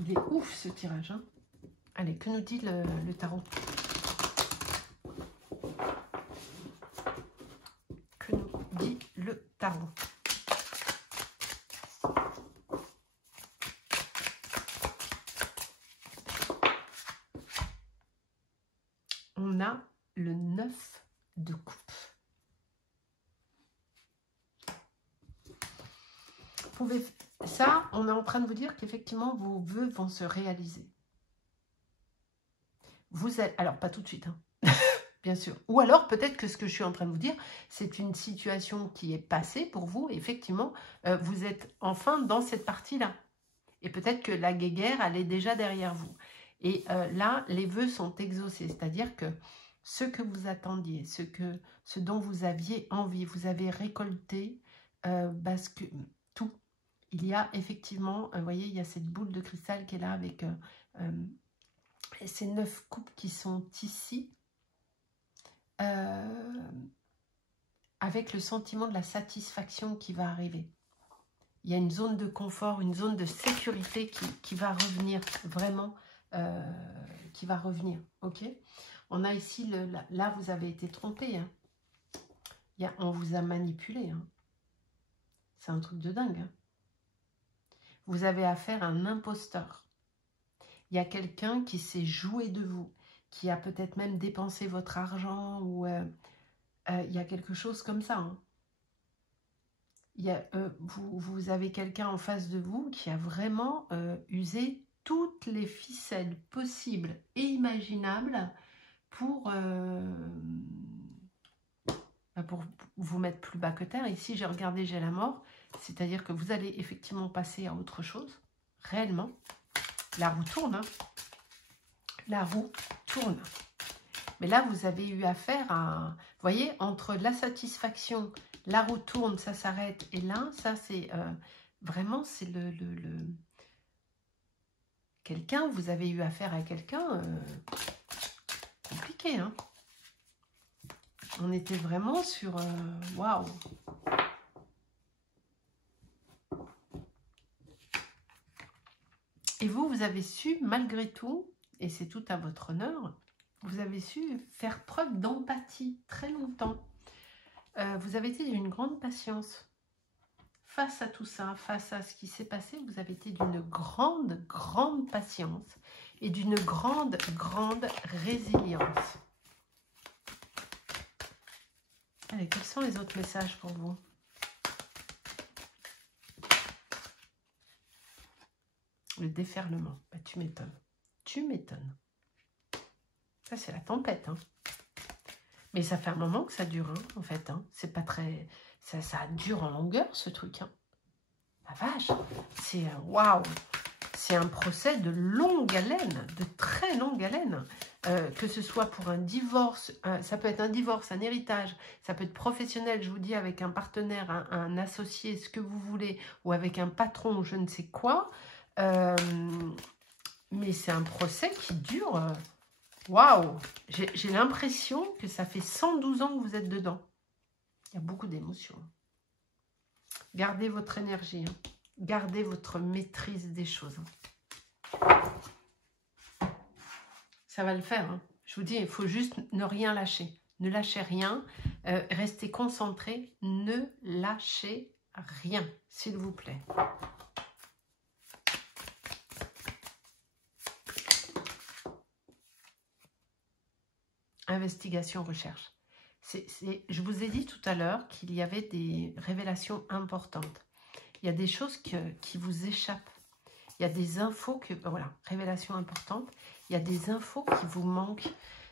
Il est ouf, ce tirage. Hein. Allez, que nous dit le tarot? Que nous dit le tarot? On a le 9 de coupe. Ça, on est en train de vous dire qu'effectivement, vos vœux vont se réaliser. Vous êtes, alors pas tout de suite, hein. Bien sûr. Ou alors, peut-être que ce que je suis en train de vous dire, c'est une situation qui est passée pour vous. Effectivement, vous êtes enfin dans cette partie-là. Et peut-être que la guéguerre, elle est déjà derrière vous. Et là, les vœux sont exaucés. C'est-à-dire que ce que vous attendiez, ce dont vous aviez envie, vous avez récolté parce que tout. Il y a effectivement, vous voyez, il y a cette boule de cristal qui est là avec ces 9 coupes qui sont ici. Avec le sentiment de la satisfaction qui va arriver. Il y a une zone de confort, une zone de sécurité qui va revenir, vraiment, qui va revenir, ok? On a ici, là vous avez été trompé, hein. On vous a manipulé, hein. C'est un truc de dingue, hein. Vous avez affaire à un imposteur. Il y a quelqu'un qui s'est joué de vous, qui a peut-être même dépensé votre argent, ou il y a quelque chose comme ça, hein. Vous avez quelqu'un en face de vous qui a vraiment usé toutes les ficelles possibles et imaginables pour vous mettre plus bas que terre. Ici, j'ai regardé, j'ai la mort. C'est-à-dire que vous allez effectivement passer à autre chose, réellement. La roue tourne, hein. La roue tourne. Mais là, vous avez eu affaire à... Vous voyez, entre la satisfaction... La roue tourne, ça s'arrête. Et là, ça, c'est vraiment, c'est quelqu'un, vous avez eu affaire à quelqu'un compliqué, hein. On était vraiment sur... Waouh. Et vous avez su, malgré tout, et c'est tout à votre honneur, vous avez su faire preuve d'empathie très longtemps. Vous avez été d'une grande patience. Face à tout ça, face à ce qui s'est passé, vous avez été d'une grande, grande patience. et d'une grande, grande résilience. Allez, quels sont les autres messages pour vous? Le déferlement. Bah, tu m'étonnes. Tu m'étonnes. Ça, c'est la tempête. Hein. Mais ça fait un moment que ça dure, hein, en fait. Hein. C'est pas très... Ça dure en longueur, ce truc. Hein. La vache. C'est... Waouh. C'est un procès de longue haleine, de très longue haleine. Que ce soit pour un divorce, ça peut être un divorce, un héritage, ça peut être professionnel, je vous dis, avec un partenaire, un associé, ce que vous voulez, ou avec un patron, je ne sais quoi. Mais c'est un procès qui dure... Waouh! J'ai l'impression que ça fait 112 ans que vous êtes dedans. Il y a beaucoup d'émotions. Gardez votre énergie. Hein. Gardez votre maîtrise des choses. Ça va le faire. Hein. Je vous dis, il faut juste ne rien lâcher. Ne lâchez rien. Restez concentrés. Ne lâchez rien, s'il vous plaît. Investigation, recherche. Je vous ai dit tout à l'heure qu'il y avait des révélations importantes. Il y a des choses qui vous échappent. Il y a des infos que... Voilà, révélation importante. Il y a des infos qui vous manquent.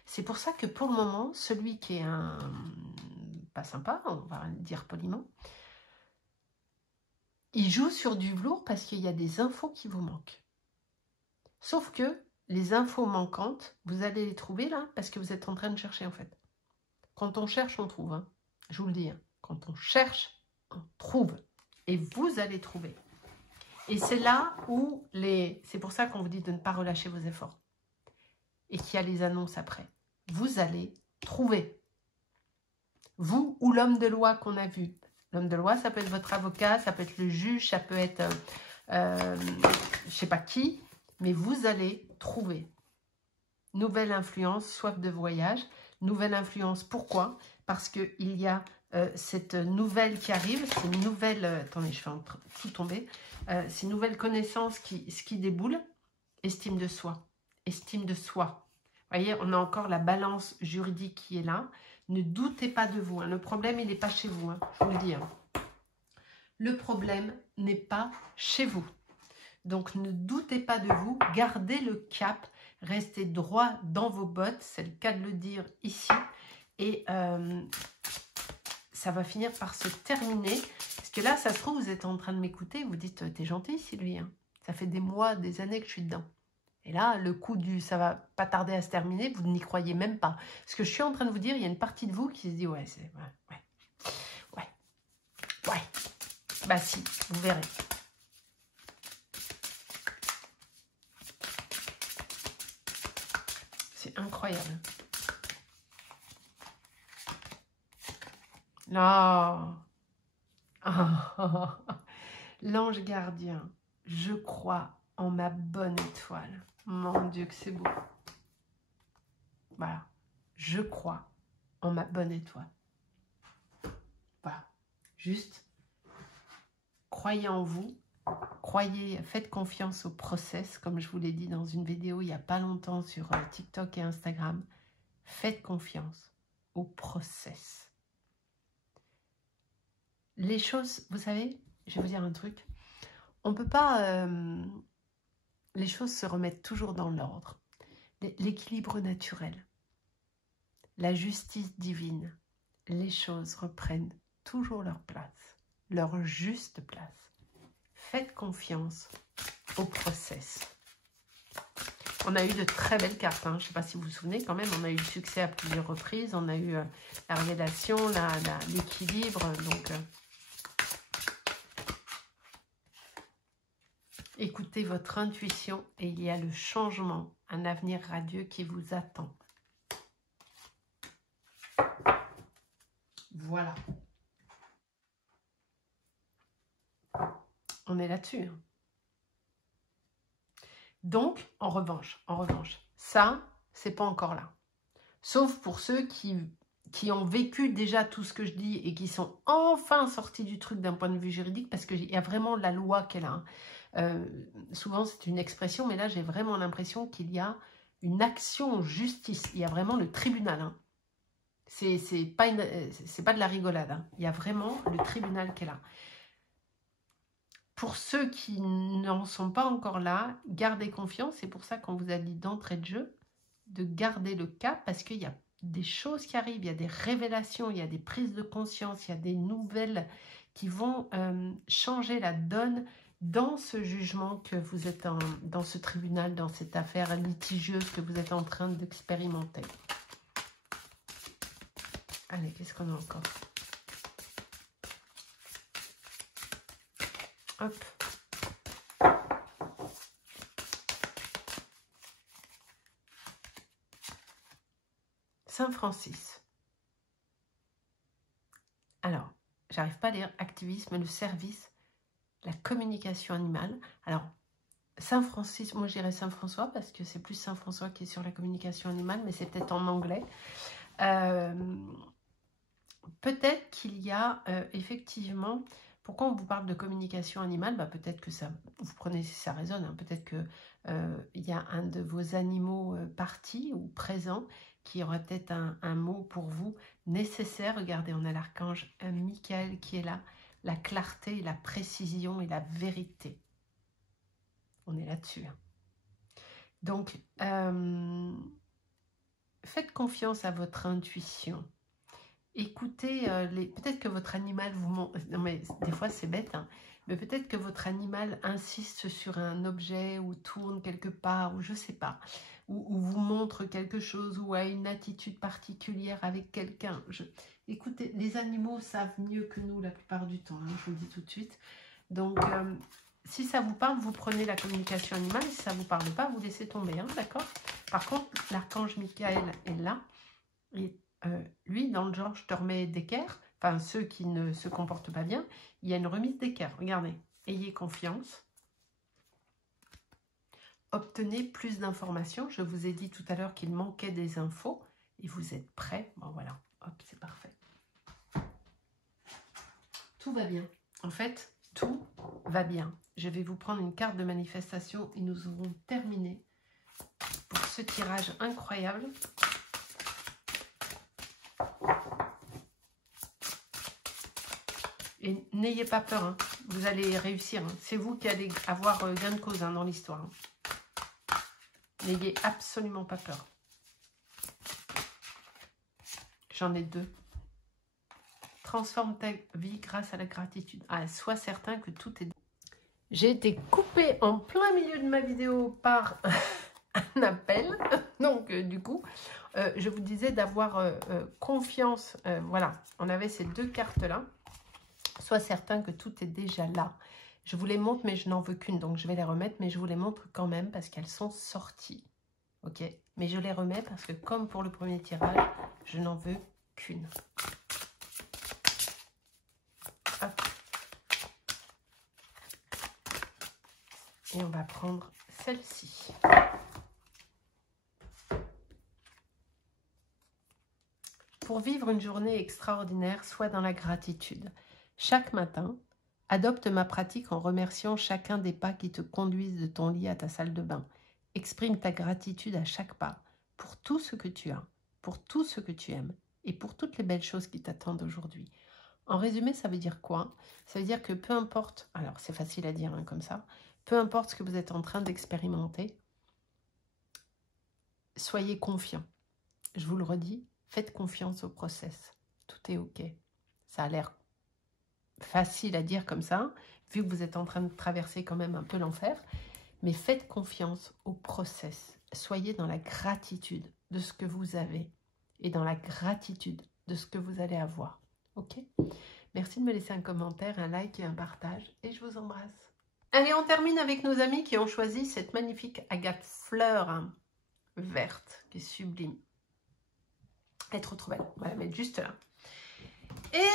C'est pour ça que pour le moment, celui qui est pas sympa, on va le dire poliment, il joue sur du velours parce qu'il y a des infos qui vous manquent. Sauf que les infos manquantes, vous allez les trouver là parce que vous êtes en train de chercher en fait. Quand on cherche, on trouve. Hein. Je vous le dis. Hein. Quand on cherche, on trouve. Et vous allez trouver. Et c'est là où c'est pour ça qu'on vous dit de ne pas relâcher vos efforts. Et qu'il y a les annonces après. Vous allez trouver. Vous ou l'homme de loi qu'on a vu. L'homme de loi, ça peut être votre avocat, ça peut être le juge, ça peut être je ne sais pas qui. Mais vous allez trouver. Nouvelle influence, soif de voyage. Nouvelle influence, pourquoi? Parce qu'il y a cette nouvelle qui arrive. C'est une nouvelle... attendez, je fais tout tomber. C'est une nouvelle connaissance qui déboule. Estime de soi. Estime de soi. Vous voyez, on a encore la balance juridique qui est là. Ne doutez pas de vous. Hein. Le problème, il n'est pas chez vous. Hein, je vous le dis. Hein. Le problème n'est pas chez vous. Donc, ne doutez pas de vous, gardez le cap, restez droit dans vos bottes, c'est le cas de le dire ici. Et ça va finir par se terminer. Parce que là, ça se trouve, vous êtes en train de m'écouter, vous dites, t'es gentil Sylvie, hein. Ça fait des mois, des années que je suis dedans. Et là, le coup du ça va pas tarder à se terminer, vous n'y croyez même pas. Ce que je suis en train de vous dire, il y a une partie de vous qui se dit, ouais, bah si, vous verrez. Incroyable. Là, l'ange gardien, je crois en ma bonne étoile. Mon Dieu que c'est beau. Voilà, je crois en ma bonne étoile. Voilà, juste croyez en vous. Croyez, faites confiance au process, comme je vous l'ai dit dans une vidéo il n'y a pas longtemps sur TikTok et Instagram. Faites confiance au process. Les choses, vous savez, je vais vous dire un truc. On ne peut pas... les choses se remettent toujours dans l'ordre. L'équilibre naturel, la justice divine, les choses reprennent toujours leur place, leur juste place. Faites confiance au process. On a eu de très belles cartes. Hein. Je ne sais pas si vous vous souvenez quand même. On a eu le succès à plusieurs reprises. On a eu la révélation, l'équilibre. Donc, écoutez votre intuition et il y a le changement, un avenir radieux qui vous attend. Voilà. On est là-dessus. Donc, en revanche, ça, c'est pas encore là. Sauf pour ceux qui ont vécu déjà tout ce que je dis et qui sont enfin sortis du truc d'un point de vue juridique, parce qu'il y a vraiment la loi qui est là. Souvent, c'est une expression, mais là, j'ai vraiment l'impression qu'il y a une action en justice. Il y a vraiment le tribunal. Hein. C'est pas de la rigolade. Hein. Il y a vraiment le tribunal qui est là. Pour ceux qui n'en sont pas encore là, gardez confiance. C'est pour ça qu'on vous a dit d'entrée de jeu de garder le cap, parce qu'il y a des choses qui arrivent, il y a des révélations, il y a des prises de conscience, il y a des nouvelles qui vont changer la donne dans ce jugement que vous êtes dans ce tribunal, dans cette affaire litigieuse que vous êtes en train d'expérimenter. Allez, qu'est-ce qu'on a encore? Hop. Saint Francis. Alors, j'arrive pas à lire activisme, le service, la communication animale. Alors, Saint Francis, moi je dirais Saint François parce que c'est plus Saint François qui est sur la communication animale, mais c'est peut-être en anglais. Peut-être qu'il y a effectivement, pourquoi on vous parle de communication animale, bah, peut-être que ça, vous prenez si ça résonne, hein, peut-être qu'il y a un de vos animaux partis ou présents qui aurait peut-être un mot pour vous nécessaire. Regardez, on a l'archange Michael qui est là, la clarté, la précision et la vérité. On est là-dessus. Hein. Donc, faites confiance à votre intuition. Écoutez, peut-être que votre animal vous montre, non mais des fois c'est bête, hein, mais peut-être que votre animal insiste sur un objet ou tourne quelque part, ou je sais pas, ou vous montre quelque chose, ou a une attitude particulière avec quelqu'un. Écoutez, les animaux savent mieux que nous la plupart du temps, hein, je vous le dis tout de suite. Donc, si ça vous parle, vous prenez la communication animale, si ça ne vous parle pas, vous laissez tomber, hein, d'accord? Par contre, l'archange Michael est là, et lui, dans le genre, je te remets d'équerre, enfin ceux qui ne se comportent pas bien, il y a une remise d'équerre. Regardez, ayez confiance. Obtenez plus d'informations. Je vous ai dit tout à l'heure qu'il manquait des infos et vous êtes prêts. Bon voilà, hop, c'est parfait. Tout va bien. En fait, tout va bien. Je vais vous prendre une carte de manifestation et nous aurons terminé pour ce tirage incroyable. Et n'ayez pas peur, hein. Vous allez réussir. Hein. C'est vous qui allez avoir gain de cause, hein, dans l'histoire. Hein. N'ayez absolument pas peur. J'en ai deux. Transforme ta vie grâce à la gratitude. Ah, sois certain que tout est... J'ai été coupée en plein milieu de ma vidéo par un appel. Donc, du coup, je vous disais d'avoir confiance. Voilà, on avait ces deux cartes-là. Sois certain que tout est déjà là. Je vous les montre, mais je n'en veux qu'une. Donc, je vais les remettre, mais je vous les montre quand même parce qu'elles sont sorties. Ok? Mais je les remets parce que comme pour le premier tirage, je n'en veux qu'une. Hop. Et on va prendre celle-ci. Pour vivre une journée extraordinaire, sois dans la gratitude. Chaque matin, adopte ma pratique en remerciant chacun des pas qui te conduisent de ton lit à ta salle de bain. Exprime ta gratitude à chaque pas pour tout ce que tu as, pour tout ce que tu aimes et pour toutes les belles choses qui t'attendent aujourd'hui. En résumé, ça veut dire quoi? Ça veut dire que peu importe, alors c'est facile à dire hein, comme ça, peu importe ce que vous êtes en train d'expérimenter, soyez confiants. Je vous le redis, faites confiance au process. Tout est OK. Ça a l'air facile à dire comme ça, vu que vous êtes en train de traverser quand même un peu l'enfer, mais faites confiance au process. Soyez dans la gratitude de ce que vous avez et dans la gratitude de ce que vous allez avoir. Ok? Merci de me laisser un commentaire, un like et un partage et je vous embrasse. Allez, on termine avec nos amis qui ont choisi cette magnifique agate fleur hein, verte qui est sublime. Elle est trop belle. On va la mettre juste là. Et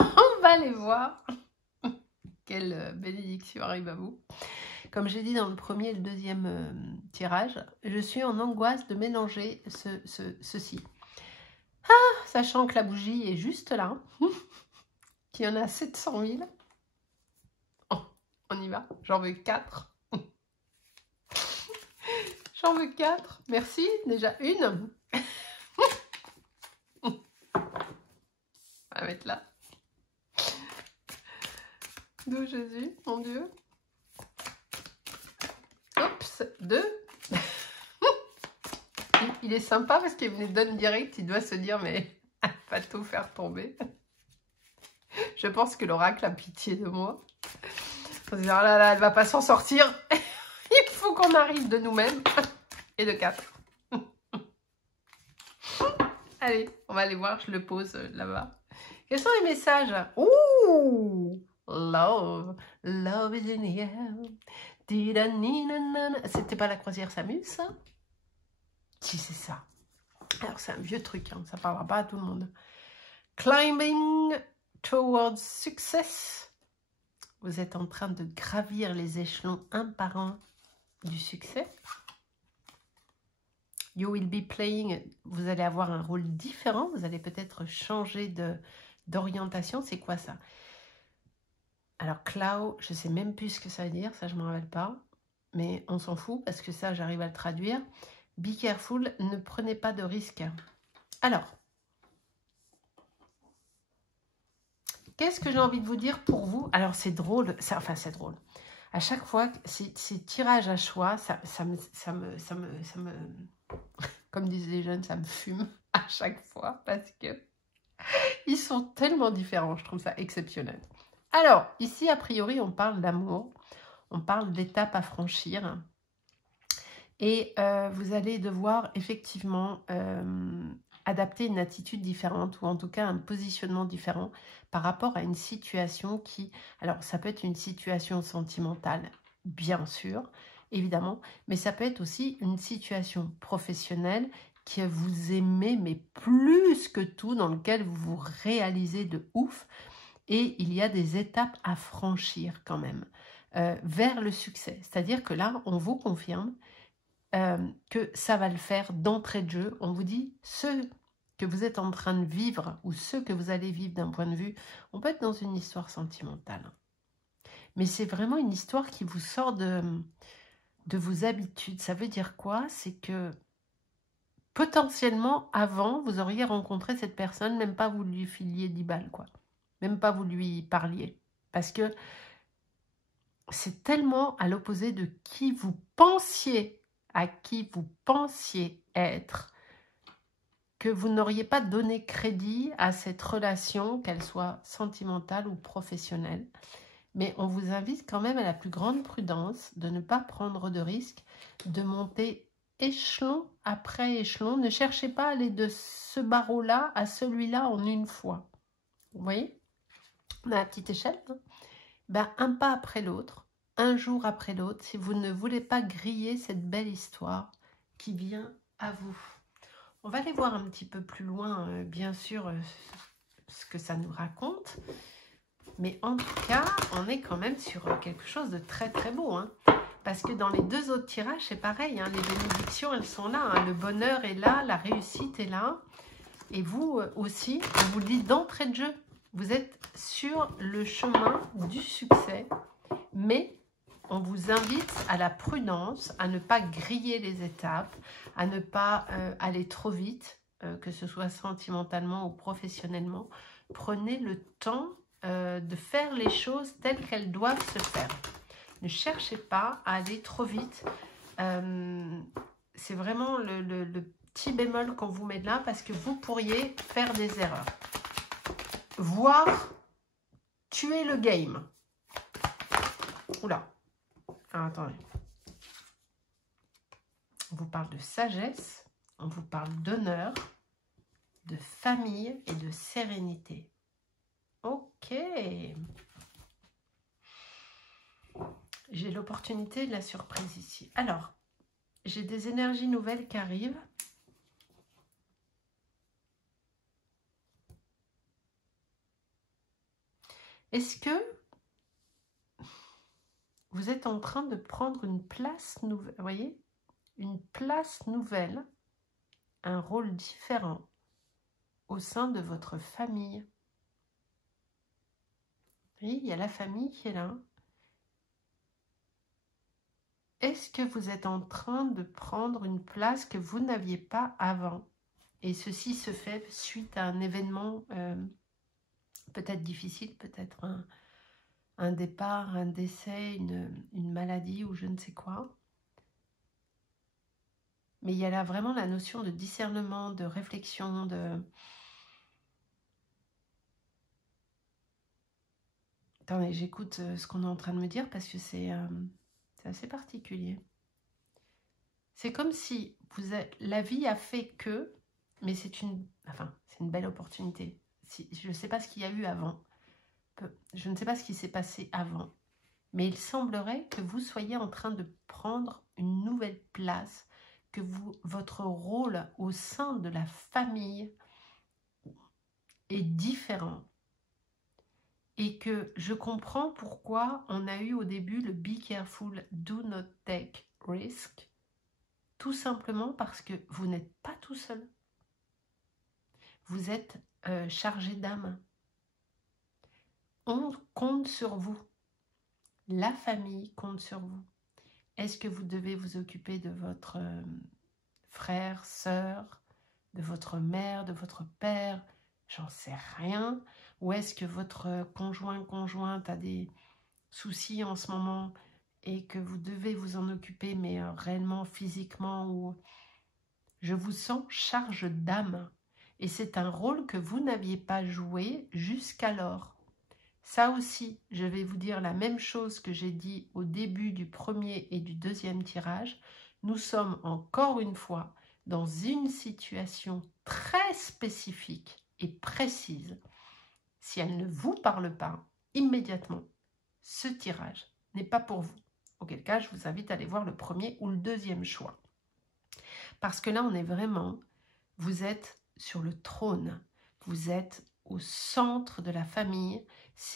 on va aller voir quelle bénédiction arrive à vous. Comme j'ai dit dans le premier et le deuxième tirage, je suis en angoisse de mélanger ceci. Ah, sachant que la bougie est juste là, qu'il y en a 700 000. Oh, On y va. J'en veux 4. J'en veux 4. Merci. Déjà une. On va mettre là. D'où Jésus, mon Dieu. Oups, 2. Il est sympa parce qu'il venait de donner direct. Il doit se dire, mais pas tout faire tomber. Je pense que l'oracle a pitié de moi. On se dit, oh là là, elle va pas s'en sortir. Il faut qu'on arrive de nous-mêmes. Et de 4. Allez, on va aller voir. Je le pose là-bas. Quels sont les messages? Ouh, love. Love is in the air. C'était pas la croisière Samus, ça? Si, c'est ça. Alors, c'est un vieux truc. Hein. Ça parlera pas à tout le monde. Climbing towards success. Vous êtes en train de gravir les échelons un par un du succès. You will be playing. Vous allez avoir un rôle différent. Vous allez peut-être changer d'orientation. C'est quoi ça? Alors, cloud, je ne sais même plus ce que ça veut dire. Ça, je ne me rappelle pas. Mais on s'en fout parce que ça, j'arrive à le traduire. Be careful. Ne prenez pas de risques. Alors, qu'est-ce que j'ai envie de vous dire pour vous? Alors, c'est drôle. Enfin, c'est drôle. À chaque fois, ces tirages à choix, ça me comme disent les jeunes, ça me fume à chaque fois parce que ils sont tellement différents. Je trouve ça exceptionnel. Alors, ici, a priori, on parle d'amour. On parle d'étapes à franchir. Et vous allez devoir effectivement adapter une attitude différente ou en tout cas un positionnement différent par rapport à une situation qui... Alors, ça peut être une situation sentimentale, bien sûr, évidemment, mais ça peut être aussi une situation professionnelle que vous aimez, mais plus que tout, dans lequel vous vous réalisez de ouf. Et il y a des étapes à franchir quand même vers le succès. C'est-à-dire que là, on vous confirme que ça va le faire d'entrée de jeu. On vous dit ce que vous êtes en train de vivre ou ce que vous allez vivre d'un point de vue, on peut être dans une histoire sentimentale. Mais c'est vraiment une histoire qui vous sort de vos habitudes. Ça veut dire quoi? C'est que potentiellement, avant, vous auriez rencontré cette personne, même pas vous lui filiez 10 balles, quoi. Même pas vous lui parliez. Parce que c'est tellement à l'opposé de qui vous pensiez, à qui vous pensiez être, que vous n'auriez pas donné crédit à cette relation, qu'elle soit sentimentale ou professionnelle. Mais on vous invite quand même à la plus grande prudence, de ne pas prendre de risques, de monter échelon après échelon. Ne cherchez pas à aller de ce barreau-là à celui-là en une fois. Vous voyez? On a la petite échelle. Hein, ben, un pas après l'autre, un jour après l'autre, si vous ne voulez pas griller cette belle histoire qui vient à vous. On va aller voir un petit peu plus loin, bien sûr, ce que ça nous raconte. Mais en tout cas, on est quand même sur quelque chose de très très beau. Hein, parce que dans les deux autres tirages, c'est pareil. Hein, les bénédictions, elles sont là. Hein, le bonheur est là, la réussite est là. Et vous aussi, on vous le dit d'entrée de jeu. Vous êtes sur le chemin du succès. Mais on vous invite à la prudence, à ne pas griller les étapes, à ne pas aller trop vite, que ce soit sentimentalement ou professionnellement. Prenez le temps de faire les choses telles qu'elles doivent se faire. Ne cherchez pas à aller trop vite. C'est vraiment le petit bémol qu'on vous met là parce que vous pourriez faire des erreurs. Voire tuer le game. Oula. Ah, attendez. On vous parle de sagesse, on vous parle d'honneur, de famille et de sérénité. Ok. J'ai l'opportunité de la surprise ici. Alors, j'ai des énergies nouvelles qui arrivent. Est-ce que vous êtes en train de prendre une place nouvelle, vous voyez, une place nouvelle, un rôle différent au sein de votre famille. Oui, il y a la famille qui est là. est-ce que vous êtes en train de prendre une place que vous n'aviez pas avant? Et ceci se fait suite à un événement peut-être difficile, peut-être un départ, un décès, une maladie ou je ne sais quoi. Mais il y a là vraiment la notion de discernement, de réflexion, de... Attendez, j'écoute ce qu'on est en train de me dire parce que c'est assez particulier. C'est comme si la vie a fait que, mais c'est une belle opportunité. Je ne sais pas ce qu'il y a eu avant. Je ne sais pas ce qui s'est passé avant. Mais il semblerait que vous soyez en train de prendre une nouvelle place, que votre rôle au sein de la famille est différent. Et que je comprends pourquoi on a eu au début le be careful, do not take risk. Tout simplement parce que vous n'êtes pas tout seul. Vous êtes chargé d'âme. On compte sur vous. La famille compte sur vous. Est-ce que vous devez vous occuper de votre frère, sœur, de votre mère, de votre père? J'en sais rien. Ou est-ce que votre conjointe a des soucis en ce moment et que vous devez vous en occuper, mais réellement, physiquement, ou... Je vous sens charge d'âme. Et c'est un rôle que vous n'aviez pas joué jusqu'alors. Ça aussi, je vais vous dire la même chose que j'ai dit au début du premier et du deuxième tirage. Nous sommes encore une fois dans une situation très spécifique et précise. Si elle ne vous parle pas immédiatement, ce tirage n'est pas pour vous. Auquel cas, je vous invite à aller voir le premier ou le deuxième choix. Parce que là, on est vraiment, vous êtes sur le trône, vous êtes au centre de la famille,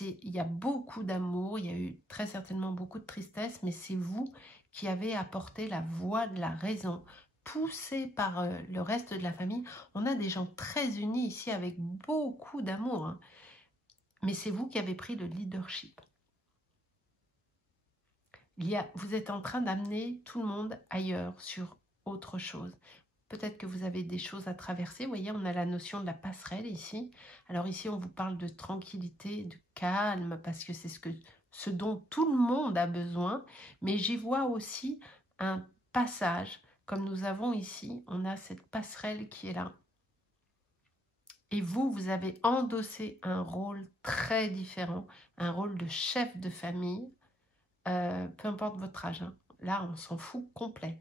il y a beaucoup d'amour, il y a eu très certainement beaucoup de tristesse, mais c'est vous qui avez apporté la voix de la raison, poussé par le reste de la famille. On a des gens très unis ici avec beaucoup d'amour, hein. Mais c'est vous qui avez pris le leadership. Vous êtes en train d'amener tout le monde ailleurs, sur autre chose. Peut-être que vous avez des choses à traverser. Vous voyez, on a la notion de la passerelle ici. Alors ici, on vous parle de tranquillité, de calme, parce que c'est ce dont tout le monde a besoin. Mais j'y vois aussi un passage. Comme nous avons ici, on a cette passerelle qui est là. Et vous avez endossé un rôle très différent, un rôle de chef de famille, peu importe votre âge. Hein. Là, on s'en fout complet.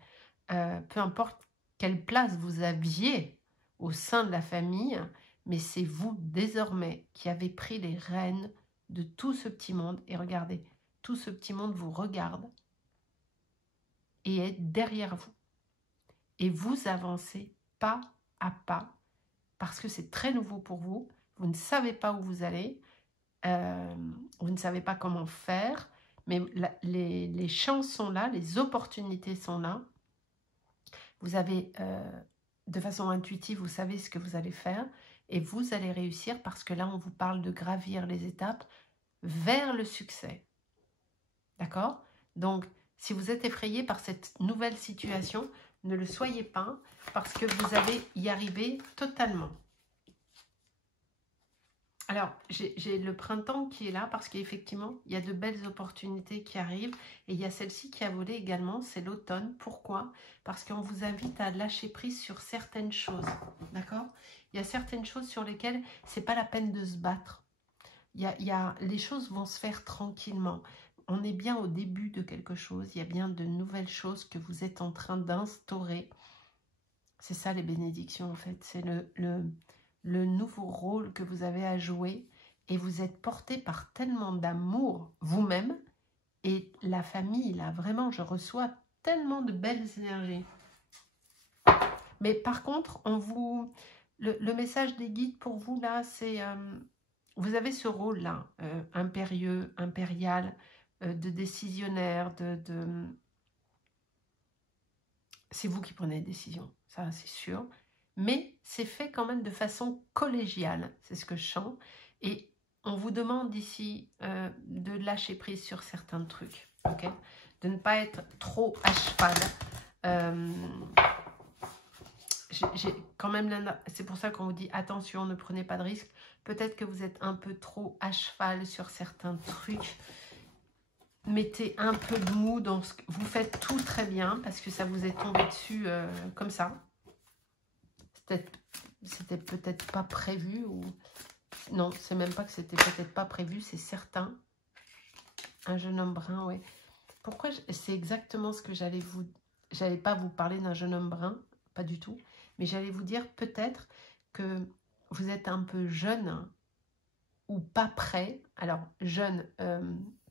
Peu importe quelle place vous aviez au sein de la famille, mais c'est vous désormais qui avez pris les rênes de tout ce petit monde. Et regardez, tout ce petit monde vous regarde et est derrière vous. Et vous avancez pas à pas parce que c'est très nouveau pour vous. Vous ne savez pas où vous allez, vous ne savez pas comment faire, mais les chances sont là, les opportunités sont là. Vous avez, de façon intuitive, vous savez ce que vous allez faire et vous allez réussir parce que là, on vous parle de gravir les étapes vers le succès. D'accord? Donc, si vous êtes effrayé par cette nouvelle situation, ne le soyez pas parce que vous allez y arriver totalement. Alors, j'ai le printemps qui est là parce qu'effectivement, il y a de belles opportunités qui arrivent. Et il y a celle-ci qui a volé également, c'est l'automne. Pourquoi? Parce qu'on vous invite à lâcher prise sur certaines choses. D'accord? Il y a certaines choses sur lesquelles ce n'est pas la peine de se battre. Les choses vont se faire tranquillement. On est bien au début de quelque chose. Il y a bien de nouvelles choses que vous êtes en train d'instaurer. C'est ça les bénédictions en fait. C'est le nouveau rôle que vous avez à jouer et vous êtes porté par tellement d'amour vous-même et la famille, là, vraiment, je reçois tellement de belles énergies. Mais par contre, le message des guides pour vous, là, c'est... vous avez ce rôle-là, impérieux, impérial, de décisionnaire, c'est vous qui prenez les décisions, ça c'est sûr. Mais c'est fait quand même de façon collégiale, c'est ce que je sens. Et on vous demande ici de lâcher prise sur certains trucs. Okay? de ne pas être trop à cheval. J'ai quand même, c'est pour ça qu'on vous dit attention, ne prenez pas de risques. Peut-être que vous êtes un peu trop à cheval sur certains trucs. Mettez un peu de mou dans ce que vous faites, tout très bien, parce que ça vous est tombé dessus comme ça. C'était peut-être pas prévu, ou non, c'est même pas que c'était peut-être pas prévu, c'est certain. Un jeune homme brun, oui. Pourquoi c'est exactement ce que j'allais pas vous parler d'un jeune homme brun, pas du tout, mais j'allais vous dire peut-être que vous êtes un peu jeune ou pas prêt. Alors jeune,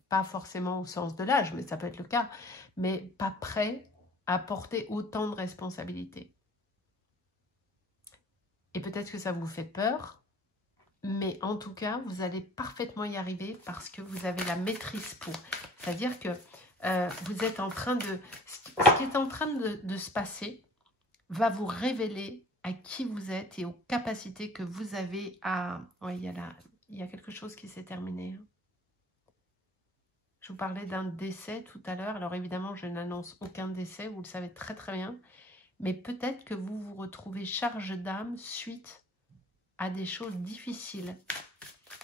pas forcément au sens de l'âge, mais ça peut être le cas, mais pas prêt à porter autant de responsabilités. Et peut-être que ça vous fait peur, mais en tout cas, vous allez parfaitement y arriver parce que vous avez la maîtrise pour. C'est-à-dire que vous êtes en train de... Ce qui est en train de se passer va vous révéler à qui vous êtes et aux capacités que vous avez à... Oui, il y a quelque chose qui s'est terminé. Je vous parlais d'un décès tout à l'heure. Alors évidemment, je n'annonce aucun décès, vous le savez très très bien. Mais peut-être que vous vous retrouvez charge d'âme suite à des choses difficiles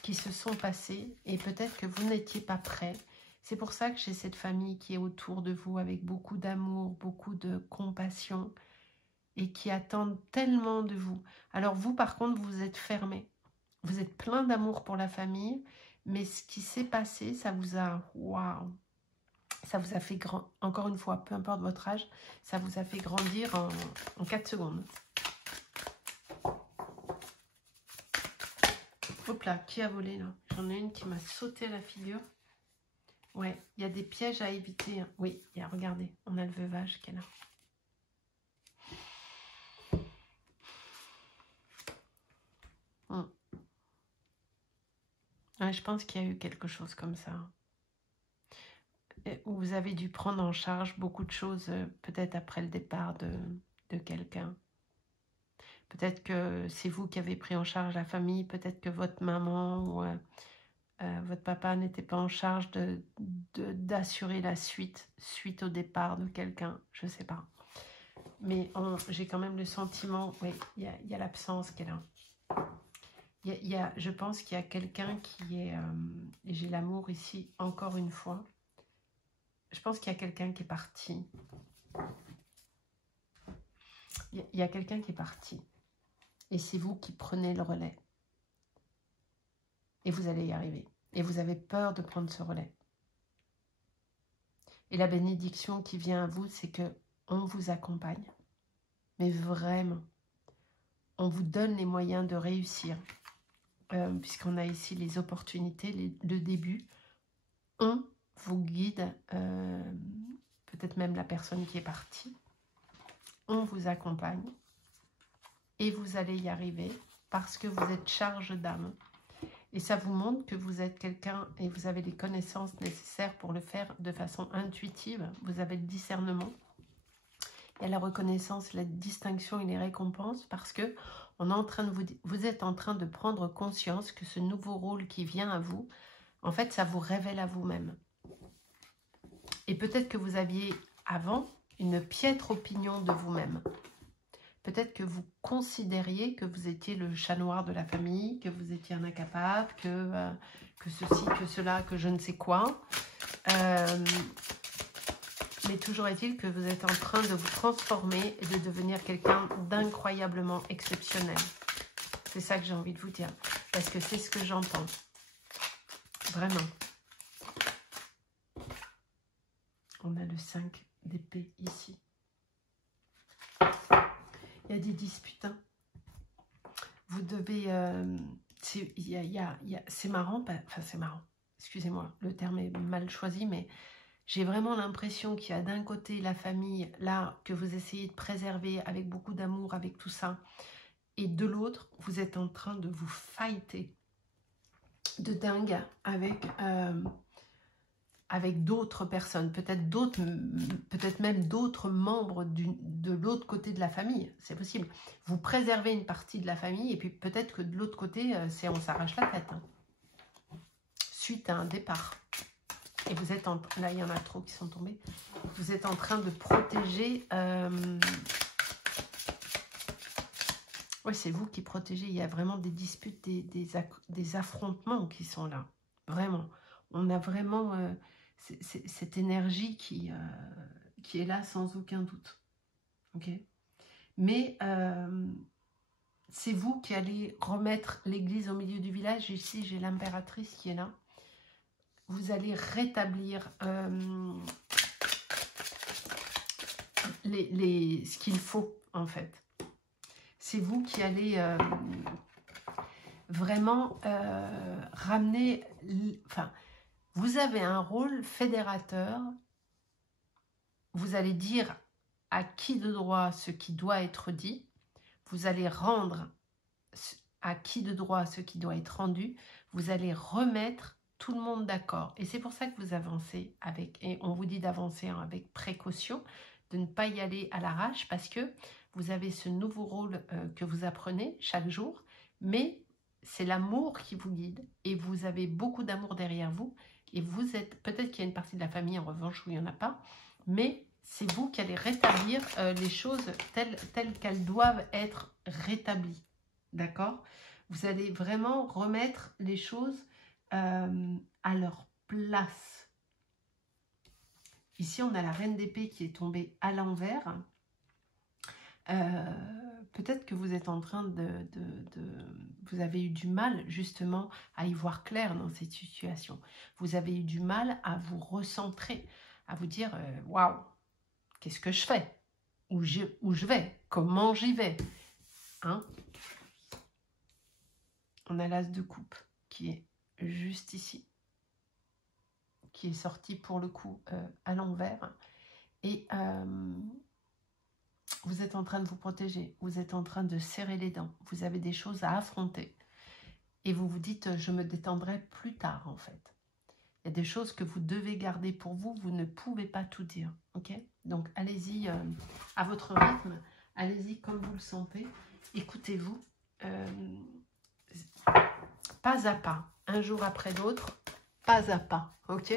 qui se sont passées. Et peut-être que vous n'étiez pas prêt. C'est pour ça que j'ai cette famille qui est autour de vous avec beaucoup d'amour, beaucoup de compassion et qui attendent tellement de vous. Alors vous, par contre, vous êtes fermé. Vous êtes plein d'amour pour la famille, mais ce qui s'est passé, ça vous a... Waouh! Ça vous a fait grand. Encore une fois, peu importe votre âge, ça vous a fait grandir en 4 secondes. Hop là, qui a volé là? J'en ai une qui m'a sauté la figure. Ouais, il y a des pièges à éviter. Oui, regardez, on a le veuvage qui est là. Ouais, je pense qu'il y a eu quelque chose comme ça. Où vous avez dû prendre en charge beaucoup de choses, peut-être après le départ de quelqu'un. Peut-être que c'est vous qui avez pris en charge la famille, peut-être que votre maman ou votre papa n'était pas en charge d'assurer la suite au départ de quelqu'un, je ne sais pas. Mais j'ai quand même le sentiment, oui, il y a l'absence qui est là. Je pense qu'il y a quelqu'un qui est, et j'ai l'amour ici encore une fois, je pense qu'il y a quelqu'un qui est parti. Il y a quelqu'un qui est parti. Et c'est vous qui prenez le relais. Et vous allez y arriver. Et vous avez peur de prendre ce relais. Et la bénédiction qui vient à vous, c'est que on vous accompagne. Mais vraiment, on vous donne les moyens de réussir. Puisqu'on a ici les opportunités, le début. On vous guide, peut-être même la personne qui est partie. On vous accompagne. Et vous allez y arriver parce que vous êtes charge d'âme. Et ça vous montre que vous êtes quelqu'un et vous avez les connaissances nécessaires pour le faire de façon intuitive. Vous avez le discernement. Il y a la reconnaissance, la distinction et les récompenses parce que on est en train de vous êtes en train de prendre conscience que ce nouveau rôle qui vient à vous, en fait, ça vous révèle à vous-même. Et peut-être que vous aviez avant une piètre opinion de vous-même. Peut-être que vous considériez que vous étiez le chat noir de la famille, que vous étiez un incapable, que ceci, que cela, que je ne sais quoi. Mais toujours est-il que vous êtes en train de vous transformer et de devenir quelqu'un d'incroyablement exceptionnel. C'est ça que j'ai envie de vous dire. Parce que c'est ce que j'entends. Vraiment. On a le 5 d'épée ici. Il y a des disputes. Hein. Vous devez... c'est marrant. Enfin, c'est marrant. Excusez-moi, le terme est mal choisi, mais j'ai vraiment l'impression qu'il y a d'un côté la famille, là, que vous essayez de préserver avec beaucoup d'amour, avec tout ça. Et de l'autre, vous êtes en train de vous fighter de dingue avec d'autres personnes, peut-être même d'autres membres de l'autre côté de la famille, c'est possible. Vous préservez une partie de la famille et puis peut-être que de l'autre côté, on s'arrache la tête. Hein. Suite à un départ. Et vous êtes en... Là, il y en a trop qui sont tombés. Vous êtes en train de protéger... Oui, c'est vous qui protégez. Il y a vraiment des disputes, des affrontements qui sont là. Vraiment. On a vraiment cette énergie qui est là sans aucun doute. Ok. Mais c'est vous qui allez remettre l'église au milieu du village. Ici, j'ai l'impératrice qui est là. Vous allez rétablir ce qu'il faut, en fait. C'est vous qui allez vraiment ramener... Enfin, vous avez un rôle fédérateur. Vous allez dire à qui de droit ce qui doit être dit. Vous allez rendre à qui de droit ce qui doit être rendu. Vous allez remettre tout le monde d'accord. Et c'est pour ça que vous avancez avec... Et on vous dit d'avancer avec précaution, de ne pas y aller à l'arrache, parce que vous avez ce nouveau rôle que vous apprenez chaque jour, mais c'est l'amour qui vous guide et vous avez beaucoup d'amour derrière vous et vous êtes, peut-être qu'il y a une partie de la famille en revanche où il n'y en a pas, mais c'est vous qui allez rétablir les choses telles qu'elles doivent être rétablies, d'accord? Vous allez vraiment remettre les choses à leur place. Ici, on a la reine d'épée qui est tombée à l'envers. Peut-être que vous êtes en train vous avez eu du mal justement à y voir clair dans cette situation. Vous avez eu du mal à vous recentrer, à vous dire waouh, qu'est-ce que je fais? Où je vais? Comment j'y vais? Hein? On a l'as de coupe qui est juste ici, qui est sorti pour le coup à l'envers. Et vous êtes en train de vous protéger, vous êtes en train de serrer les dents, vous avez des choses à affronter. Et vous vous dites, je me détendrai plus tard en fait. Il y a des choses que vous devez garder pour vous, vous ne pouvez pas tout dire. Ok? Donc allez-y à votre rythme, allez-y comme vous le sentez, écoutez-vous, pas à pas, un jour après l'autre, pas à pas. Ok?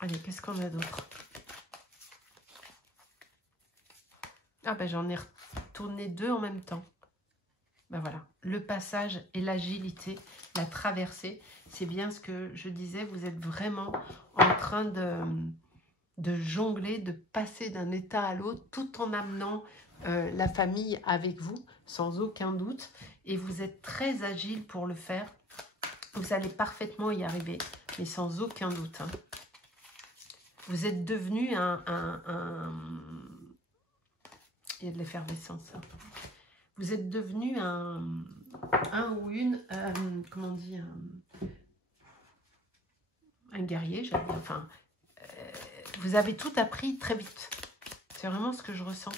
Allez, qu'est-ce qu'on a d'autre? Ah ben j'en ai retourné deux en même temps. Ben voilà, le passage et l'agilité, la traversée, c'est bien ce que je disais, vous êtes vraiment en train de jongler, de passer d'un état à l'autre, tout en amenant la famille avec vous, sans aucun doute, et vous êtes très agile pour le faire, vous allez parfaitement y arriver, mais sans aucun doute. Hein. Vous êtes devenu il y a de l'effervescence. Hein. Vous êtes devenu un ou une, comment on dit, un guerrier, j'allais dire. Enfin, vous avez tout appris très vite. C'est vraiment ce que je ressens.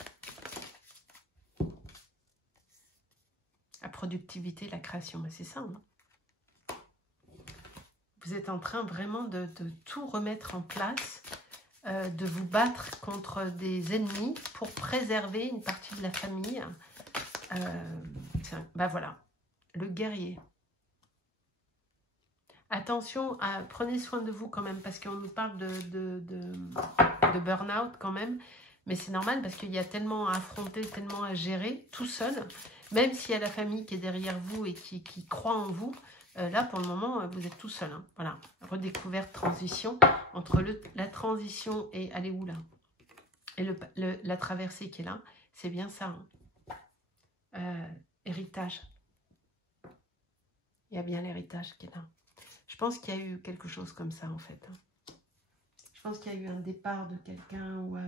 La productivité, la création, c'est ça. Hein. Vous êtes en train vraiment de tout remettre en place, de vous battre contre des ennemis pour préserver une partie de la famille. Ben voilà, le guerrier. Attention, prenez soin de vous quand même, parce qu'on nous parle de burn-out quand même, mais c'est normal parce qu'il y a tellement à affronter, tellement à gérer tout seul, même s'il y a la famille qui est derrière vous et qui croit en vous, là pour le moment vous êtes tout seul. Hein. Voilà, redécouverte, transition, entre la transition et elle est où là? Et la traversée qui est là, c'est bien ça. Hein. Héritage. Il y a bien l'héritage qui est là. Je pense qu'il y a eu quelque chose comme ça, en fait. Je pense qu'il y a eu un départ de quelqu'un ou...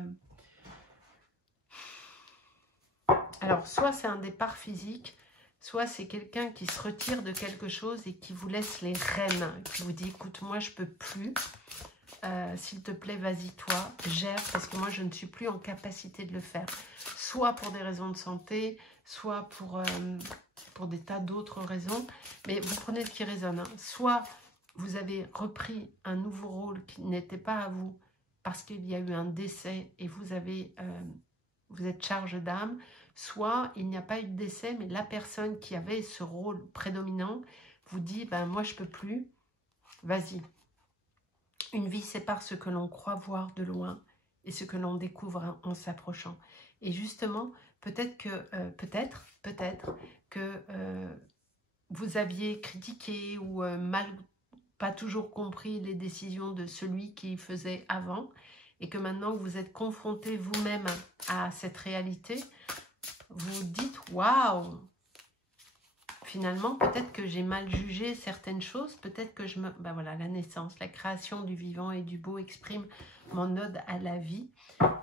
Alors, soit c'est un départ physique, soit c'est quelqu'un qui se retire de quelque chose et qui vous laisse les rênes, qui vous dit, écoute, moi, je peux plus. S'il te plaît, vas-y, toi, gère, parce que moi, je ne suis plus en capacité de le faire. Soit pour des raisons de santé, soit pour des tas d'autres raisons. Mais vous prenez ce qui résonne. Hein. Soit vous avez repris un nouveau rôle qui n'était pas à vous parce qu'il y a eu un décès et vous êtes charge d'âme. Soit il n'y a pas eu de décès, mais la personne qui avait ce rôle prédominant vous dit, ben, moi, je ne peux plus. Vas-y. Une vie sépare ce que l'on croit voir de loin et ce que l'on découvre en s'approchant. Et justement, peut-être que vous aviez critiqué ou pas toujours compris les décisions de celui qui faisait avant, et que maintenant que vous êtes confronté vous-même à cette réalité, vous dites « Waouh !» Finalement, peut-être que j'ai mal jugé certaines choses, peut-être que je me... Ben voilà, la naissance, la création du vivant et du beau exprime mon ode à la vie.